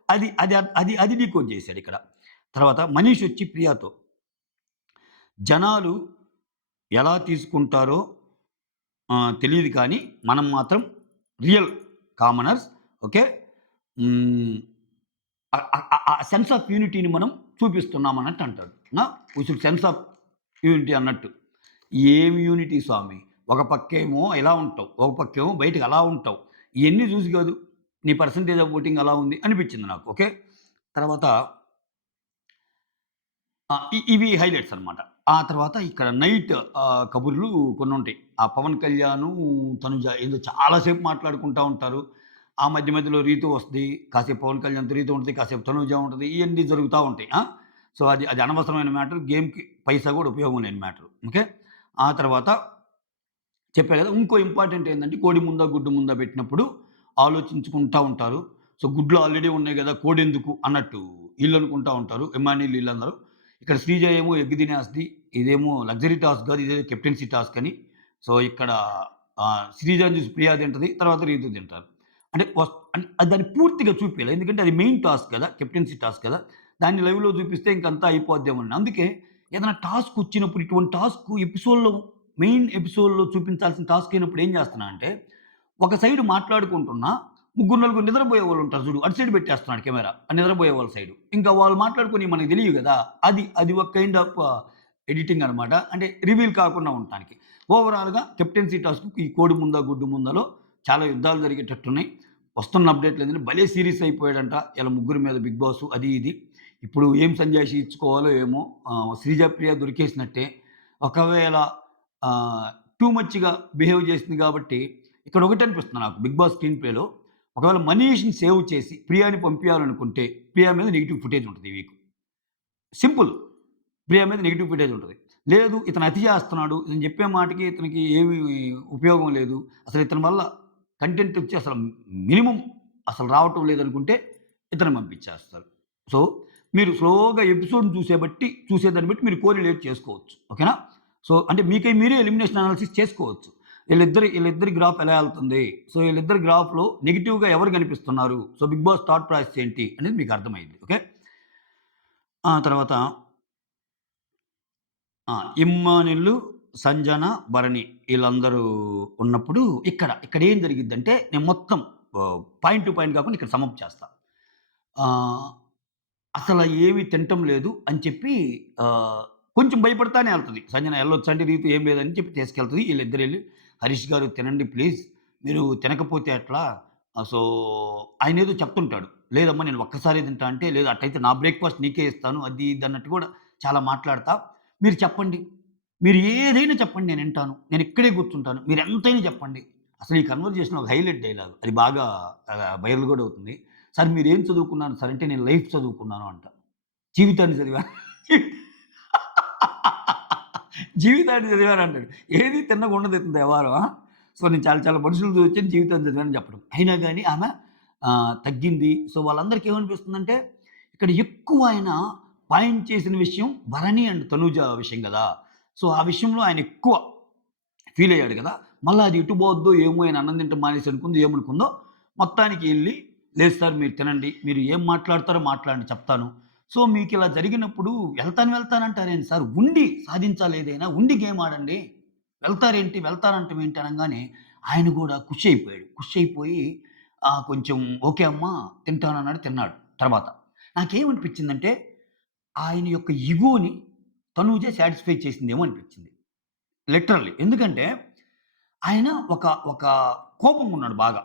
అది అది అది అది డీకోడ్ చేశాడిక్కడ. తర్వాత మనీష్ వచ్చి ప్రియాతో జనాలు ఎలా తీసుకుంటారో తెలీదు కానీ, మనం మాత్రం real commoners okay. Hmm. Sense of యూనిటీని మనం చూపిస్తున్నాం అన్నట్టు అంటాడు. We should sense of unity అన్నట్టు. ఏం యూనిటీ స్వామి? ఒక పక్కేమో ఇలా ఉంటావు. ఒక పక్కేమో బయటకి అలా ఉంటావు. ఇయన్నీ చూసి కాదు నీ పర్సెంటేజ్ ఆఫ్ వోటింగ్ అలా ఉంది అనిపించింది నాకు. ఓకే. తర్వాత ఇవి హైలైట్స్ అన్నమాట. ఆ తర్వాత ఇక్కడ నైట్ కబుర్లు కొన్నుంటాయి. ఆ పవన్ కళ్యాణు, తనుజ ఏదో చాలా సేపు మాట్లాడుకుంటా ఉంటారు. ఆ మధ్య మధ్యలో రీతు వస్తది. కాసేపు పవన్ కళ్యాణ్‌తో రీతు ఉంటది. కాసేపు తనుజ ఉంటది. ఇయన్నీ జరుగుతా ఉంటాయి. సో, అది అది అనవసరమైన మ్యాటర్. గేమ్‌కి పైసా కూడా ఉపయోగం లేని మ్యాటర్. ఓకే. ఆ తర్వాత చెప్పా గదా! ఇంకో ఇంపార్టెంట్ ఏందంటే కోడి ముందా, గుడ్డు ముందా పెట్టినప్పుడు ఆలోచించుకుంటా ఉంటారు. సో, గుడ్లు ఆల్రెడీ ఉన్నాయి గదా! కోడెందుకు అన్నట్టు ఈళ్ళనుకుంటా ఉంటారు. ఇమాన్యుల్ ఈళ్ళందరూ. ఇక్కడ శ్రీజ ఏమో ఎగ్ తినేస్తది. ఇదేమో లగ్జరీ టాస్క్ గాదు. ఇదేదో కెప్టెన్సీ టాస్క్ అని. సో, ఇక్కడ శ్రీజని చూసి ప్రియా తింటది. తర్వాత రీతు తింటారు. అంటే అది దాన్ని పూర్తిగా చూపియాలి. ఎందుకంటే అది మెయిన్ టాస్క్ గదా! కెప్టెన్సీ టాస్క్ కదా! దాన్ని లైవ్‌లో చూపిస్తే ఇంకంతా అయిపోద్దేమోనని. అందుకే ఏదైనా టాస్క్ వచ్చినప్పుడు ఇటువంటి టాస్క్ ఎపిసోడ్‌లో మెయిన్ ఎపిసోడ్‌లో చూపించాల్సిన టాస్క్ అయినప్పుడు ఏం చేస్తున్నా అంటే, ఒక సైడ్ మాట్లాడుకుంటున్నా, ముగ్గురు, నలుగురు నిద్రపోయేవాళ్ళుంటారు చూడు. అటు సైడ్ పెట్టేస్తున్నాడు కెమెరా. ఆ నిద్రపోయే వాళ్ళ సైడు. ఇంకా వాళ్ళు మాట్లాడుకొని మనకు తెలియదు గదా! అది ఒక కైండ్ ఆఫ్ ఎడిటింగ్ అనమాట. అంటే రివీల్ కాకుండా ఉండటానికి. ఓవరాల్‌గా కెప్టెన్సీ టాస్క్ ఈ కోడి ముందా, గుడ్డు ముందాలో చాలా యుద్ధాలు జరిగేటట్టున్నాయి. వస్తున్న అప్డేట్‌లేంటంటే భలే సీరియస్ అయిపోయాడంట. ఈళ్ళ ముగ్గురి మీద బిగ్ బాసు అది ఇది. ఇప్పుడు ఏం సంజాయిషీ ఇచ్చుకోవాలో ఏమో! శ్రీజ, ప్రియ దొరికేసినట్టే. ఒకవేళ ఆహ్, టూ మచ్‌గా బిహేవ్ చేసింది కాబట్టి ఇక్కడ ఒకటనిపిస్తుంది నాకు 'బిగ్ బాస్' స్క్రీన్ ప్లేలో ఒకవేళ మనీష్‌ని సేవ్ చేసి ప్రియాని పంపియాలనుకుంటే, ప్రియా మీద నెగెటివ్ ఫుటేజ్ ఉంటది ఈ వీక్. సింపుల్. ప్రియా మీద నెగెటివ్ ఫుటేజ్ ఉంటది. లేదు ఇతను అతి చేస్తున్నాడు. ఇతను చెప్పే మాటకి ఇతనికి ఏమి ఉపయోగం లేదు. అసలు ఇతని వల్ల కంటెంట్ వచ్చి అసలు మినిమమ్ అసలు రావటం లేదనుకుంటే ఇతన్ని పంపించేస్తారు. సో, మీరు స్లోగా ఎపిసోడ్‌ని చూసేదాన్ని బట్టి మీరు కోరిలేట్ చేసుకోవచ్చు. ఓకేనా? సో, అంటే మీకై మీరే ఎలిమినేషన్ అనాలిసిస్ చేసుకోవచ్చు. ఈళ్ళిద్దరి గ్రాఫ్ ఎలా ఎళ్తుంది? సో, ఈళ్ళిద్దరి గ్రాఫ్‌లో నెగెటివ్‌గా ఎవరు కనిపిస్తున్నారు? So, 'Bigg Boss' thought process ఏంటి? అనేది మీకు అర్థమైద్ది. ఓకే. తర్వాత ఇమ్మానుయేలు, సంజన, భరణి ఈళ్ళందరూ ఉన్నప్పుడు ఇక్కడేం జరిగిద్దంటే నేను మొత్తం పాయింట్ టు పాయింట్ కాకుండా ఇక్కడ సమ్ అప్ చేస్తా. ఆహ్, అసల ఏమి తినటం లేదు అని చెప్పి ఆహ్, కొంచెం భయపడతానే ఎళ్తది. సంజన ఎళ్ళొచ్చంటే రీతు ఏం లేదని చెప్పి తీసుకెళ్తది. ఈళ్ళిద్దరెళ్లి హరీష్ గారు తినండి ప్లీజ్. మీరు తినకపోతే ఎట్లా? సో, ఆయనేదో చెప్తుంటాడు. లేదమ్మా నేను ఒక్కసారే తింటా అంటే, లేదు అట్టయితే నా బ్రేక్‌ఫాస్ట్ నీకే ఇస్తాను. అది ఇది అన్నట్టు కూడా చాలా మాట్లాడతా. మీరు చెప్పండి. మీరు ఏదైనా చెప్పండి నేనింటాను. నేనిక్కడే కూర్చుంటాను. మీరెంతైనా చెప్పండి. అసలు ఈ కన్వర్జేషన్ ఒక హైలైట్ డైలాగ్. అది బాగా వైరల్ గూడా అవుతుంది. సార్ మీరేం చదువుకున్నారు సార్ అంటే, నేను లైఫ్ చదువుకున్నాను అంట. జీవితాన్ని చదివాను. జీవితాన్ని చదివానంటాడు. ఏది తిన్నగుండదు ఇతని వ్యవహారం. సో, నేను చాలా చాలా మనుషులు చూసొచ్చాను జీవితాన్ని చదివానని చెప్పడం. అయినా గాని ఆమె తగ్గింది. సో, వాళ్ళందరికీ ఏమనిపిస్తుందంటే, ఇక్కడ ఎక్కువ ఆయన పాయింట్ చేసిన విషయం భరణి అండ్ తనూజ విషయం గదా! సో, ఆ విషయంలో ఆయన ఎక్కువ ఫీలయ్యాడు గదా! మళ్ళా అది ఎటు పోద్దో ఏమో ఆయన అన్నం తినటం మానేసి అనుకుందో ఏమనుకుందో మొత్తానికి ఎళ్లి, లేదు సార్ మీరు తినండి. మీరు ఏం మాట్లాడతారో మాట్లాడండి చెప్తాను. సో, మీకిలా జరిగినప్పుడు వెళ్తానంటారేంటి సార్? ఉండి సాధించాలి ఏదైనా. ఉండి గేమ్ ఆడండి. వెళ్తారేంటి? వెళ్తానంటం ఏంటి అనంగానే ఆయన గూడా ఖుషి అయిపోయాడు. ఖుషి అయిపోయి కొంచెం ఓకే అమ్మా తింటానన్నాడు. తిన్నాడు తర్వాత. నాకేమనిపించిందంటే ఆయన యొక్క ఇగోని తనూజే సాటిస్ఫై చేసిందేమో అనిపించింది. లిటరల్లీ. ఎందుకంటే ఆయన ఒక కోపంగా ఉన్నాడు బాగా.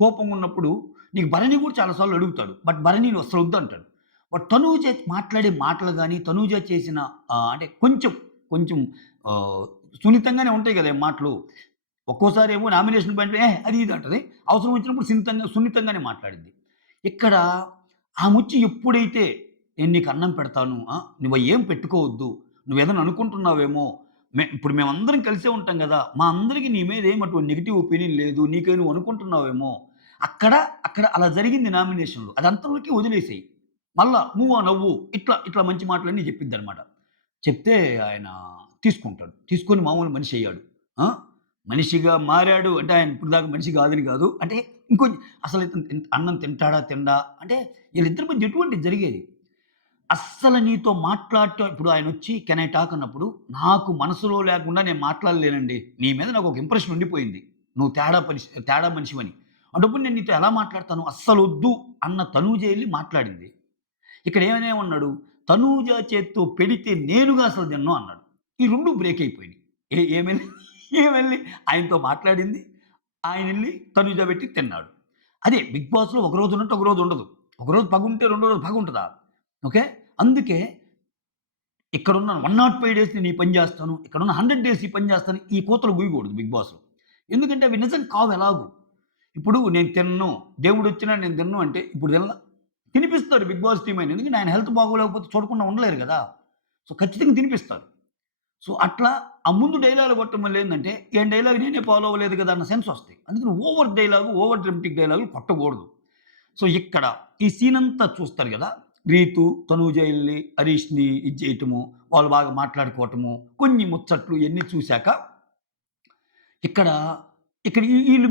కోపంగా ఉన్నప్పుడు నీకు భరణి కూడా చాలా సార్లు అడుగుతాడు. బట్ భరణి నువ్వు అస్సలు వద్దంటాడు. బట్ తనూజ మాట్లాడే మాటలు గాని, తనూజ చేసిన అంటే కొంచెం ఆహ్, సున్నితంగానే ఉంటాయి కదా! మాటలు. ఒక్కోసారేమో నామినేషన్ పాయింట్‌లో అది ఇది అంటది. అవసరం వచ్చినప్పుడు సున్నితంగానే మాట్లాడిద్ది. ఇక్కడ ఆమొచ్చి ఎప్పుడైతే నేను నీకు అన్నం పెడతాను. నువ్వు ఏం పెట్టుకోవద్దు. నువ్వేదైనా అనుకుంటున్నావేమో ఇప్పుడు మేమందరం కలిసే ఉంటాం గదా! మా అందరికి నీ మీద ఏమి అటువంటి నెగెటివ్ ఒపీనియన్ లేదు. నీకై నువ్వు అనుకుంటున్నావేమో. అక్కడ అలా జరిగింది నామినేషన్‌లో. అది అంతవరకే వదిలేసేయి. మళ్ళా మూవ్ ఆన్ అవ్వు. ఇట్లా మంచి మాటలన్నీ చెప్పిద్దనమాట. చెప్తే ఆయన తీసుకుంటాడు. తీసుకొని మామూలు మనిషయ్యాడు. ఆ! మనిషిగా మారాడు అంటే ఆయన ఇప్పటిదాకా మనిషి కాదని కాదు. అంటే ఇంకొంచెం అసలు ఇతను అన్నం తింటాడా? తినడా? అంటే వీళ్ళిద్దరి మధ్య ఎటువంటిది జరిగేది. అస్సలు నీతో మాట్లాడటం ఇప్పుడు ఆయనొచ్చి కెన్ ఐ టాక్ అన్నప్పుడు నాకు మనసులో లేకుండా నేను మాట్లాడలేనండి. నీ మీద నాకొక ఇంప్రెషన్ ఉండిపోయింది. నువ్వు తేడా మనిషివని. అటప్పుడు నేను నీతో ఎలా మాట్లాడతాను? అస్సలొద్దు అన్న తనూజ ఎళ్లి మాట్లాడింది. ఇక్కడ ఏమన్నాడు? తనూజ చేత్తో పెడితే నేనుగా అసలు తినను అన్నాడు. ఈ 2 బ్రేక్ అయిపోయినాయి. ఏమెళ్లి ఏమెళ్లి ఆయనతో మాట్లాడింది. ఆయనెళ్లి తనూజ పెట్టి తిన్నాడు. అదే బిగ్ బాస్‌లో ఒకరోజు ఉన్నట్టు ఒకరోజు ఉండదు. ఒకరోజు పగుంటే రెండో రోజు పగుంటదా? ఓకే. అందుకే ఇక్కడున్న 105 డేస్ నేను ఈ పని జేస్తాను. ఇక్కడున్న 100 డేస్ ఈ పని జేస్తాను. ఈ కూతలు గూయకూడదు బిగ్ బాస్‌లో. ఎందుకంటే అవి నిజం కావు ఎలాగు. ఇప్పుడు నేను తినను. దేవుడొచ్చినా నేను తినను అంటే ఇప్పుడు తినిపిస్తాడు బిగ్ బాస్ టీమ్ అయిన. ఎందుకంటే ఆయన హెల్త్ బాగోలేకపోతే చూడకుండా ఉండలేరు గదా! సో, ఖచ్చితంగా తినిపిస్తారు. సో, అట్లా ఆ ముందు డైలాగులు కొట్టడం వల్ల ఏందంటే, ఈయన డైలాగ్ నేనే ఫాలో అవ్వలేదు కదా! అన్న సెన్స్ ఒస్తాయి. అందుకని ఓవర్ డైలాగు, ఓవర్ డ్రమటిక్ డైలాగులు కొట్టకూడదు. సో, ఇక్కడ ఈ సీనంతా చూస్తారు గదా! రీతు, తనూజ ఎళ్లి హరీష్‌ని ఇది చేయటము, వాళ్ళు బాగా మాట్లాడుకోవటము, కొన్ని ముచ్చట్లు ఇయన్నీ చూసాక ఇక్కడ, ఇక్కడ ఈళ్ళు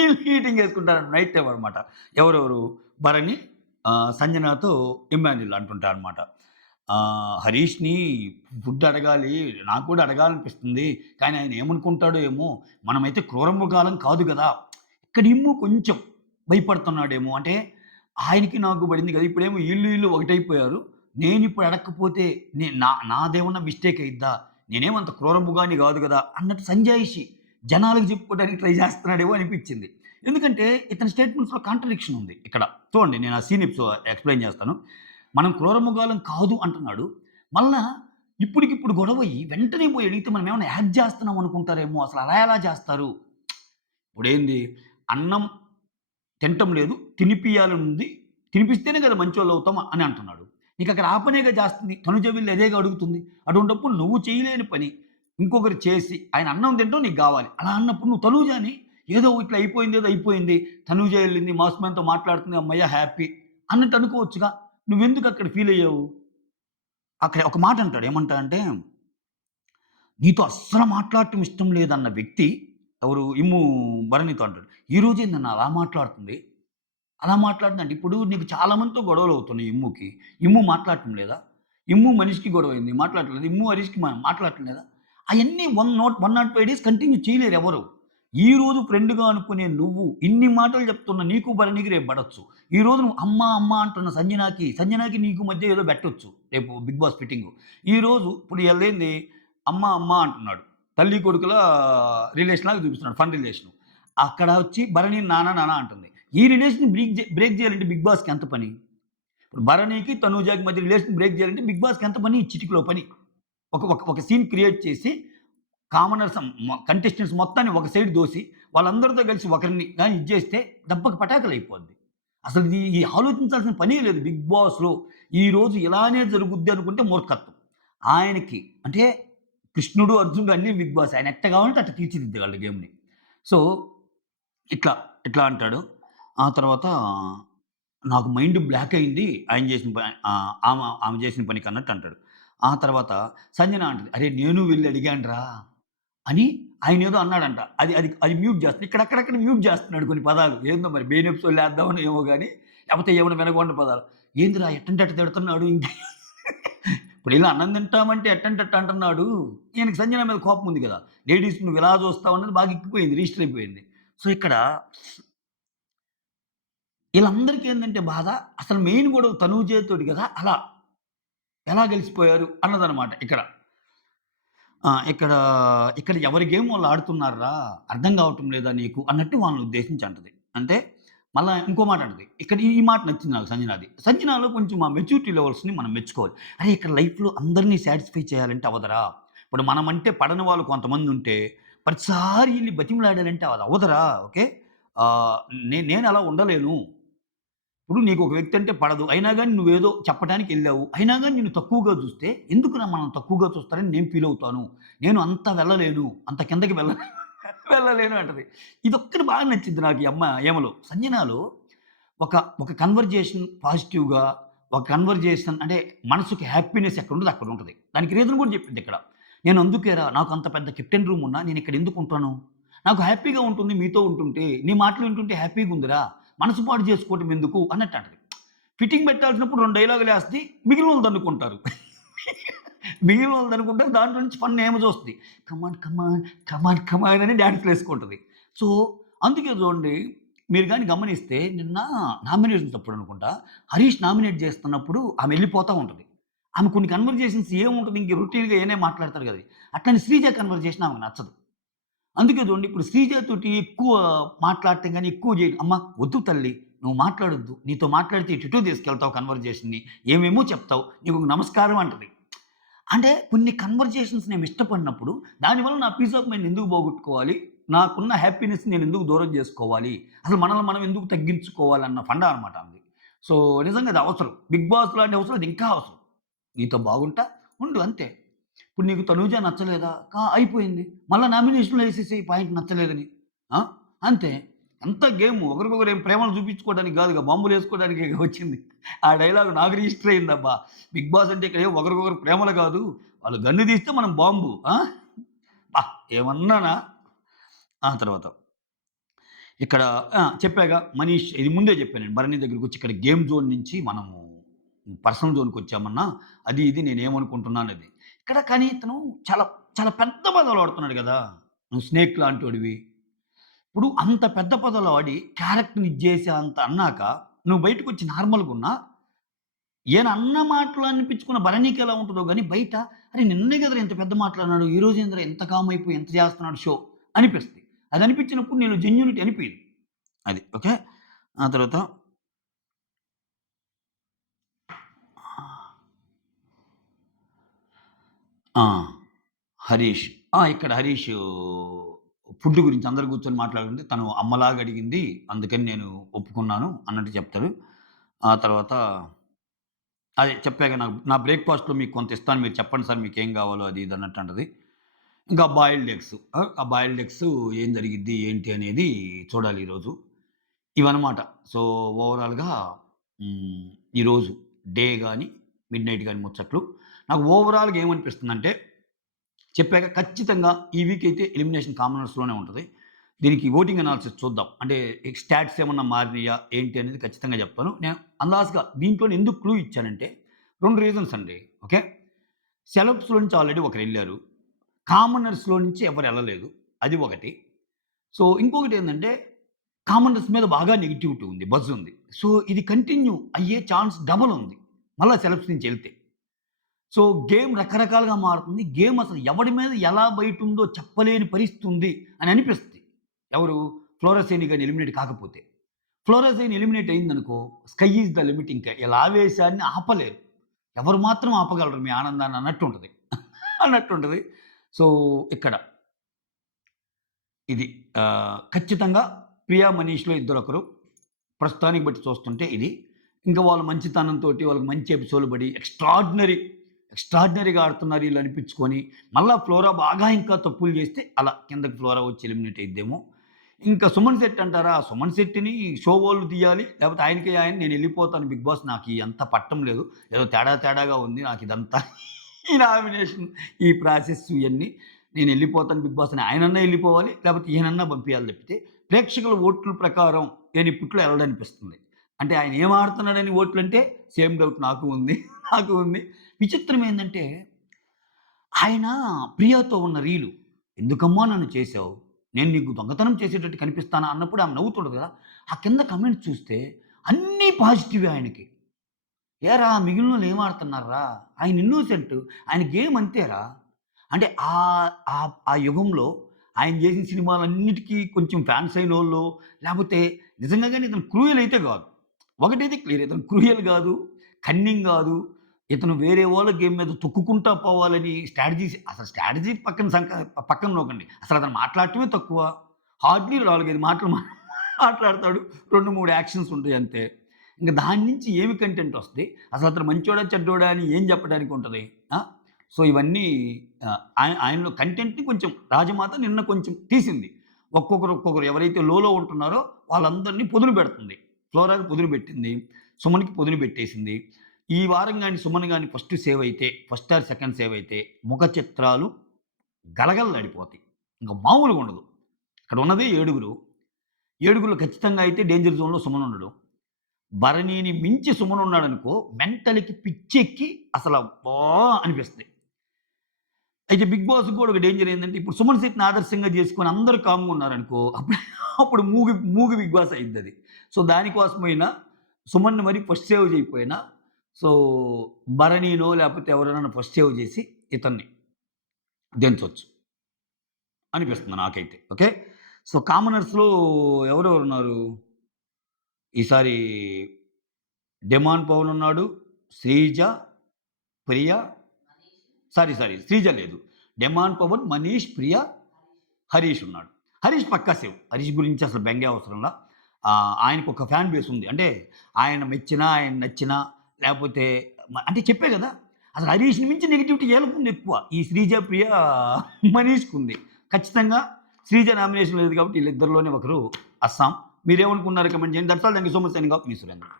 ఈళ్ళు మీటింగేసుకుంటారు నైట్ టైమ్ అనమాట. ఎవరెవరు? భరణి, సంజనతో ఇమ్మాన్యుల్ అంటుంటారనమాట. హరీష్‌ని ఫుడ్ అడగాలి. నాకు కూడా అడగాలనిపిస్తుంది. కానీ ఆయన ఏమనుకుంటాడో ఏమో! మనమైతే క్రూరమృగాలం కాదు గదా! ఇక్కడేమో కొంచెం భయపడుతున్నాడేమో. అంటే ఆయనకి నాకు పడింది కదా! ఇప్పుడేమో ఈళ్ళు ఒకటైపోయారు. నేనిప్పుడు అడక్కపోతే నాదేమన్నా మిస్టేక్ అయిద్దా? నేనేమంత క్రూరమృగాన్ని గాదు గదా! అన్నట్టు సంజాయిషి జనాలకు చెప్పుకోవడానికి ట్రై చేస్తున్నాడేమో అనిపిచ్చింది. ఎందుకంటే ఇతని స్టేట్మెంట్స్‌లో కాంట్రడిక్షన్ ఉంది ఇక్కడ. చూడండి నేను ఆ సీన్ ఎక్స్‌ప్లెయిన్ చేస్తాను. మనం క్రూరమృగాలం కాదు అంటున్నాడు. మళ్ళా ఇప్పటికిప్పుడు గొడవయ్యి వెంటనే పోయి అడిగితే మనం ఏమన్నా యాక్ట్ చేస్తున్నాం అనుకుంటారేమో! అసలు అలా ఎలా చేస్తారు? ఇప్పుడేంది అన్నం తినటం లేదు, తినిపియాలని ఉంది. తినిపిస్తేనే కదా మంచోళ్ళు అవుతాం అని అంటున్నాడు. నీకక్కడ ఆ పనేగా చేస్తుంది. తనుజ వెళ్లి అదేగా అడుగుతుంది. అటువంటప్పుడు నువ్వు చేయలేని పని ఇంకొకరు చేసి ఆయన అన్నం తినటం నీకు గావాలి. అలా అన్నప్పుడు నువ్వు తనూజని ఏదో ఇట్లా అయిపోయింది, ఏదో అయిపోయింది. తనూజ ఎళ్ళింది, మాస్ మ్యాన్‌తో మాట్లాడుతుంది, హమ్మయ్య! హ్యాపీ అన్నట్టు అనుకోవచ్చుగా. నువ్వెందుకు అక్కడ ఫీల్ అయ్యావు? అక్కడ ఒక మాట అంటాడు. ఏమంటాడంటే, "నీతో అస్సలు మాట్లాడటం ఇష్టం లేదన్న వ్యక్తి" ఎవరు? ఇమ్ము భరణితో అంటాడు. "ఈరోజేందన్నా అలా మాట్లాడుతుంది?" అలా మాట్లాడుతుందంటే ఇప్పుడు నీకు చాలా మందితో గొడవలవుతున్నాయి ఇమ్ముకి. ఇమ్ము మాట్లాడటం లేదా? ఇమ్ము మనిషికి గొడవైంది మాట్లాడట్లేదు. ఇమ్ము హరీష్‌కి మాట్లాడటం లేదా? అయన్నీ 105 డేస్ కంటిన్యూ చేయలేరు ఎవరు. ఈరోజు ఫ్రెండ్‌గా అనుకునే నువ్వు ఇన్ని మాటలు చెప్తున్న నీకు భరణికి రేపు పడొచ్చు. ఈరోజు నువ్వు అమ్మ, అమ్మ అంటున్న సంజనాకి నీకు మధ్య ఏదో బెట్టొచ్చు రేపు 'బిగ్ బాస్' ఫిట్టింగు. ఈరోజు ఇప్పుడు ఈళ్ళేంది అమ్మ, అమ్మ అంటున్నాడు. తల్లి కొడుకుల రిలేషన్ లాగా చూపిస్తున్నాడు ఫన్ రిలేషను. అక్కడ వచ్చి భరణి నాన్న, నాన్న అంటుంది. ఈ రిలేషన్ బ్రేక్ చేయాలంటే 'బిగ్ బాస్‌కి' ఎంత పని? ఇప్పుడు భరణికి, తనూజకి మధ్య రిలేషన్ బ్రేక్ చేయాలంటే 'బిగ్ బాస్‌కి' ఎంత పని? చిటికలో పని. ఒక ఒక ఒక సీన్ క్రియేట్ చేసి కామనర్స్ కంటెస్టెంట్స్ మొత్తాన్ని ఒక సైడ్ దోసి, వాళ్ళందరితో కలిసి ఒకరిని గాని ఇది చేస్తే దెబ్బకి పటాకులయిపోద్ది. అసలు ఈ ఆలోచించాల్సిన పనే లేదు 'బిగ్ బాస్‌లో'. ఈరోజు ఇలానే జరుగుద్ది అనుకుంటే మూర్ఖత్వం. ఆయనకి అంటే కృష్ణుడు, అర్జునుడు అన్నీ 'బిగ్ బాస్'. ఆయన ఎట్ట కావాలంటే అట్ట తీర్చిదిద్దగలడు గేమ్‌ని. సో, ఇట్లా, ఇట్లా అంటాడు. ఆ తర్వాత నాకు మైండ్ బ్లాక్ అయింది. ఆయన చేసిన పని ఆమె చేసిన పనికి అన్నట్టు అంటాడు. ఆ తర్వాత సంజన అంటది, "అరే! నేను వెళ్లి అడిగానురా" అని ఆయనేదో అన్నాడంట. అది అది అది మ్యూట్ చేస్తున్నాడు. ఇక్కడక్కడక్కడ మ్యూట్ చేస్తున్నాడు కొన్ని పదాలు. ఏందో మరి బెయిన్ ఎపిసోడ్‌లో ఏద్దామనో ఏమో గాని, లేకపోతే ఏమైనా వినకూడని పదాలు. ఏందిరా ఎట్టంటే అట్ట తిడుతున్నాడు. ఇప్పుడు ఇలా అన్నం తింటామంటే ఎట్టంటే అట్ట అంటున్నాడు. ఈయనకి సంజన మీద కోపం ఉంది కదా! లేడీస్ నువ్వు ఇలా చూస్తావు అన్నది బాగా ఎక్కిపోయింది. రిజిస్టర్ అయిపోయింది. సో, ఇక్కడ ఈళ్ళందరికీ ఏందంటే బాధ, అసలు మెయిన్ గొడవ తనూజతోటి కదా! అలా ఎలా గెలిసిపోయారు అన్నదనమాట ఇక్కడ. ఇక్కడ, ఇక్కడ ఎవరి గేమ్ వాళ్ళు ఆడుతున్నార్రా! అర్థం కావటం లేదా నీకు అన్నట్టు వాళ్ళని ఉద్దేశించి అంటది. అంటే మళ్ళా ఇంకో మాట అంటది. ఇక్కడ ఈ మాట నచ్చింది నాకు సంజనాది. సంజనాలో కొంచెం ఆ మెచ్యూరిటీ లెవెల్స్‌ని మనం మెచ్చుకోవాలి. అరే! ఇక్కడ లైఫ్‌లో అందరిని సాటిస్ఫై చేయాలంటే అవ్వదురా! ఇప్పుడు మనమంటే పడని వాళ్ళు కొంతమందుంటే ప్రతిసారి ఎళ్లి బతిమిలాడాలంటే అది అవ్వదురా! ఓకే. ఆహ్, నేను అలా ఉండలేను. ఇప్పుడు నీకు ఒక వ్యక్తి అంటే పడదు. అయినా గాని నువ్వేదో చెప్పటానికి ఎళ్ళావు. అయినా గాని నిన్ను తక్కువగా చూస్తే, ఎందుకురా మనల్ని తక్కువగా చూస్తారని నేను ఫీల్ అవుతాను. నేను అంత వెళ్ళలేను. అంత కిందకి వెళ్ళలేను అంటది. ఇదొక్కటి బాగా నచ్చింది నాకు ఈ ఈమలో. సంజనాలో ఒక ఒక కన్వర్జేషన్ పాజిటివ్‌గా, ఒక కన్వర్జేషన్ అంటే మనసుకి హ్యాపీనెస్ ఎక్కడుంటదో అక్కడుంటది. దానికి రీజన్ కూడా చెప్పిందిక్కడ. నేను అందుకేరా నాకు అంత పెద్ద కెప్టెన్ రూమ్ ఉన్నా నేనిక్కడ ఎందుకుంటాను? నాకు హ్యాపీగా ఉంటుంది మీతో ఉంటుంటే. నీ మాటలు వింటుంటే హ్యాపీగుందిరా. మనసు పాడు చేసుకోవటం ఎందుకు అన్నట్టు అంటది. ఫిట్టింగ్ పెట్టాల్సినప్పుడు 2 డైలాగులేస్తది. మిగిలినోళ్ళు దన్నుకుంటారు. మిగిలినోళ్ళు దన్నుకుంటారు. దాంట్లో నుంచి ఫన్ ఈమె చూస్తది. కమాన్, కమాన్, కమాన్, కమాన్ అని డాన్సులేసుకుంటది. సో, అందుకే చూడండి మీరు గాని గమనిస్తే నిన్న నామినేషన్స్ అప్పుడనుకుంటా, హరీష్ నామినేట్ చేస్తున్నప్పుడు ఆమె ఎళ్ళిపోతా ఉంటది. ఆమె కొన్ని కన్వర్జేషన్స్ ఏముంటది ఇంక రొటీన్‌గా ఈయనే మాట్లాడతారు గదా! అట్లని శ్రీజ కన్వర్జేషన్ ఆమెకు నచ్చదు. అందుకే చూడండి ఇప్పుడు శ్రీజతోటి ఎక్కువ మాట్లాడటం గాని, ఎక్కువ చేయడం. "అమ్మ వద్దు తల్లి నువ్వు మాట్లాడొద్దు. నీతో మాట్లాడితే ఎటెటో తీసుకెళ్తావు కన్వర్జేషన్‌ని. ఏమేమో చెప్తావు. నీకు ఒక నమస్కారం" అంటది. అంటే కొన్ని కన్వర్జేషన్స్ నేను ఇష్టపడినప్పుడు దానివల్ల నా పీస్ ఆఫ్ మైండ్ ఎందుకు పోగొట్టుకోవాలి? నాకున్న హ్యాపీనెస్ నేను ఎందుకు దూరం చేసుకోవాలి? అసలు మనల్ని మనం ఎందుకు తగ్గించుకోవాలన్న ఫండా అనమాట ఆమెది. సో, నిజంగా అది అవసరం. 'బిగ్ బాస్' లాంటి అవసరం అది ఇంకా అవసరం. నీతో బాగుంటా ఉండు అంతే. ఇప్పుడు నీకు 'తనూజ' నచ్చలేదా? అయిపోయింది. మళ్ళా నామినేషన్‌లో ఏసేసేయి పాయింట్ నచ్చలేదని. ఆ! అంతే. అంతా గేము. ఒకరికొకరు ఏం ప్రేమలు చూపించుకోవడానికి గాదుగా బాంబులేసుకోవడానికే వచ్చింది. ఆ డైలాగ్ నాకు రిజిస్టర్ అయిందబ్బా! 'బిగ్ బాస్' అంటే ఇక్కడ ఒకరికొకరు ప్రేమలు గాదు. వాళ్ళు గన్ను తీస్తే మనం బాంబు. అబ్బా! ఏమన్నానా? ఆ తర్వాత ఇక్కడ చెప్పాగా మనీష్ ఇది ముందే చెప్పాను నేను. భరణి దగ్గరికొచ్చి ఇక్కడ గేమ్ జోన్ నుంచి మనము పర్సనల్ జోన్‌కొచ్చామన్నా, అది ఇది నేనేమనుకుంటున్నానది. ఇక్కడ కానీ ఇతను చాలా, చాలా పెద్ద పదాలు వాడుతున్నాడు గదా! నువ్వు స్నేక్ లాంటోడివి. ఇప్పుడు అంత పెద్ద పదాలు వాడి క్యారెక్టర్‌ని ఇది చేసే అంత అన్నాక, నువ్వు బయటకొచ్చి నార్మల్‌గున్నా, ఈయన అన్న మాటలు అనిపించుకున్న భరణికి ఎలా ఉంటదో గాని బయట, అరే! నిన్నే కదరా ఇంత పెద్ద మాటలన్నాడు. ఈరోజేందిరా ఇంత కామ్ అయిపోయి ఇంత చేస్తున్నాడు షో అనిపిస్తది. అది అనిపించినప్పుడు నేను జెన్యూనిటీ అనిపియదు. అది. ఓకే. ఆ తర్వాత ఆ! హరీష్. ఇక్కడ హరీషు ఫుడ్ గురించి అందరూ కూర్చొని మాట్లాడుకుంటే తను అమ్మలాగా అడిగింది. అందుకని నేను ఒప్పుకున్నాను అన్నట్టు చెప్తాడు. ఆ తర్వాత అదే చెప్పాగా నా బ్రేక్‌ఫాస్ట్‌లో మీకు కొంత ఇస్తాను. మీరు చెప్పండి సార్ మీకేం కావాలో అది ఇది అన్నట్టు అంటది. ఇంకా బాయిల్డ్ ఎగ్స్. ఆ బాయిల్డ్ ఎగ్స్ ఏం జరిగిద్ది ఏంటి అనేది చూడాలి ఈరోజు. ఇవన్నమాట. సో, ఓవరాల్‌గా హ్మ్. ఈరోజు డే గాని, మిడ్‌నైట్ గాని ముచ్చట్లు. నాకు ఓవరాల్‌గా ఏమనిపిస్తుందంటే చెప్పాక ఖచ్చితంగా ఈ వీక్ అయితే ఎలిమినేషన్ కామనర్స్‌లోనే ఉంటది. దీనికి ఓటింగ్ అనాలిసిస్ చూద్దాం. అంటే స్టాట్స్ ఏమన్నా మారినాయా? ఏంటి అనేది ఖచ్చితంగా చెప్తాను. నేను అందాజుగా దీంట్లోనే ఎందుకు క్లూ ఇచ్చానంటే 2 రీజన్స్ అండి. ఓకే. సెలబ్స్‌లో నుంచి ఆల్రెడీ ఒకరెళ్లారు. కామనర్స్‌లో నుంచి ఎవరెళ్ళలేదు. అది ఒకటి. సో, ఇంకొకటేందంటే కామనర్స్ మీద బాగా నెగటివిటీ ఉంది. బజ్ ఉంది. సో, ఇది కంటిన్యూ అయ్యే ఛాన్స్ డబుల్ ఉంది. మళ్ళా సెలబ్స్ నుంచి ఎళ్తే. సో, గేమ్ రకరకాలుగా మారుతుంది. గేమ్ అసలు ఎవడి మీద ఎలా బయటుందో చెప్పలేని పరిస్థితి ఉంది అని అనిపిస్తది. ఎవరు? ఫ్లోరసేని గాని ఎలిమినేట్ కాకపోతే. ఫ్లోరసేని ఎలిమినేట్ అయిందనుకో స్కై ఈజ్ ద లిమిట్ ఇంకా ఈళ్ళ ఆవేశాన్ని ఆపలేరు. ఎవరు మాత్రం ఆపగలరు మీ ఆనందాన్ని అన్నట్టుంటది. అన్నట్టుంటది. సో, ఇక్కడ ఇది ఖచ్చితంగా ప్రియా, మనీష్‌లో ఇద్దరొకరు. ప్రస్తుతానికి బట్టి చూస్తుంటే ఇది. ఇంకా వాళ్ళ మంచితనంతోటి వాళ్ళకి మంచి ఎపిసోడ్‌లు పడి ఎక్స్ట్రార్డినరీగా ఆడుతున్నారు ఈళ్ళు అనిపించుకొని, మళ్ళా ఫ్లోరా బాగా ఇంకా తప్పులు చేస్తే అలా కిందకి ఫ్లోరా వచ్చి ఎలిమినేట్ అయిద్దేమో. ఇంకా సుమన్ శెట్టి అంటారా? సుమన్ శెట్టిని షో వోళ్ళు తీయాలి. లేకపోతే ఆయనకే ఆయన నేనెళ్ళిపోతాను బిగ్ బాస్ నాకు ఇయంతా పట్టం లేదు. ఏదో తేడాగా ఉంది నాకిదంతా. ఈ నామినేషన్, ఈ ప్రాసెస్ ఇయన్నీ. నేనెళ్ళిపోతాను బిగ్ బాస్ అని ఆయనన్నా ఎళ్ళిపోవాలి. లేకపోతే ఈయనన్నా పంపియాలి తప్పితే, ప్రేక్షకుల ఓట్ల ప్రకారం నేనిప్పట్లో ఎళ్ళడనిపిస్తుంది. అంటే ఆయన ఏం ఆడుతున్నాడని ఓట్లంటే సేమ్ డౌట్ నాకు ఉంది. నాకు ఉంది. విచిత్రం ఏందంటే, ఆయన ప్రియతో ఉన్న రీలు, "ఎందుకమ్మా నన్ను చేశావు? నేను నీకు దొంగతనం చేసేటట్టు కనిపిస్తానా?" అన్నప్పుడు ఆమె నవ్వుతుంటది కదా! ఆ కింద కామెంట్స్ చూస్తే అన్నీ పాజిటివే ఆయనకి. "ఏరా మిగిలినోళ్ళు ఏం ఆడుతున్నార్రా? ఆయన ఇన్నోసెంట్. ఆయన గేమ్ అంతేరా." అంటే ఆ యుగంలో ఆయన చేసిన సినిమాలన్నిటికి కొంచెం ఫాన్స్ అయినోళ్ళో, లేపోతే నిజంగా గాని ఇతను క్రూయల్ అయితే గాదు. ఒకటైతే క్లియర్ ఇతను క్రూయల్ గాదు, కన్నింగ్ గాదు. ఇతను వేరే వాళ్ళ గేమ్ మీద తొక్కుకుంటా పోవాలని స్ట్రాటజీ పక్కన నూకండి. అసలతను మాట్లాడటమే తక్కువ. హార్డ్‌లీ 4, 5 మాటలు మాట్లాడతాడు. 2, 3 యాక్షన్స్ ఉంటాయి అంతే. ఇంక దాని నుంచి ఏమి కంటెంట్ వస్తది? అసలతను మంచోడా, చెడ్డోడా అని ఏం చెప్పడానికి ఉంటది? ఆ! సో, ఇవన్నీ ఆయనలో కంటెంట్‌ని కొంచెం రాజమాత నిన్న కొంచెం తీసింది. ఒక్కొక్కరు ఎవరైతే లోలో ఉంటున్నారో వాళ్ళందరిని పొదులు పెడుతుంది. ఫ్లోరాకి పొదులు పెట్టింది. సుమన్‌కి పొదులు పెట్టేసింది. ఈ వారం గాని సుమన్ గాని ఫస్ట్ సేవ్ అయితే, ఫస్ట్ ఆర్ సెకండ్ సేవ్ అయితే ముఖ చిత్రాలు గలగలలాడిపోతాయి. ఇంక మామూలుగా ఉండదు. ఇక్కడ ఉన్నదే ఏడుగురు. ఏడుగురిలో ఖచ్చితంగా అయితే డేంజర్ జోన్‌లో సుమన్ ఉండడు. భరణిని మించి సుమన్ ఉన్నాడనుకో మెంటల్‌కి పిచ్చెక్కి అసల అబ్బా! అనిపిస్తది. అయితే 'బిగ్ బాస్‌కి' కూడా ఒక డేంజర్ ఏందంటే, ఇప్పుడు 'సుమన్ శెట్టిని' ఆదర్శంగా చేసుకొని అందరూ కామ్‌గా ఉన్నారనుకో, అప్పుడు మూగి 'బిగ్ బాస్' అయిద్దది. సో, దానికోసమైనా సుమన్‌ని మరి ఫస్ట్ సేవ్ చేయకపోయినా, సో, భరణినో లేకపోతే ఎవరైనా ఫస్ట్ సేవ్ చేసి ఇతన్ని దించొచ్చు అనిపిస్తుంది నాకైతే. ఓకే. సో, కామనర్స్‌లో ఎవరెవరున్నారు? ఈసారి 'డిమాండ్ పవన్' ఉన్నాడు. శ్రీజ, ప్రియ శ్రీజ లేదు. 'డిమాండ్ పవన్', మనీష్, ప్రియ, హరీష్ ఉన్నాడు. హరీష్ పక్కా సేవ్. హరీష్ గురించి అసలు బెంగే అవసరంలా. ఆయనకొక ఫ్యాన్ బేస్ ఉంది. అంటే ఆయన మెచ్చినా, ఆయన నచ్చినా లేపోతే అంటే చెప్పా గదా! అసలు హరీష్‌ని మించి నెగటివిటీ ఈళ్ళకుంది ఎక్కువ. ఈ శ్రీజ, ప్రియ, మనీష్‌కుంది. ఖచ్చితంగా శ్రీజ నామినేషన్ లేదు కాబట్టి ఈళ్ళిద్దరిలోనే ఒకరు అస్సాం. మీరేమనుకున్నారో కామెంట్ చేయండి. That's all. Thank you so much. Signing off. Me Surendra.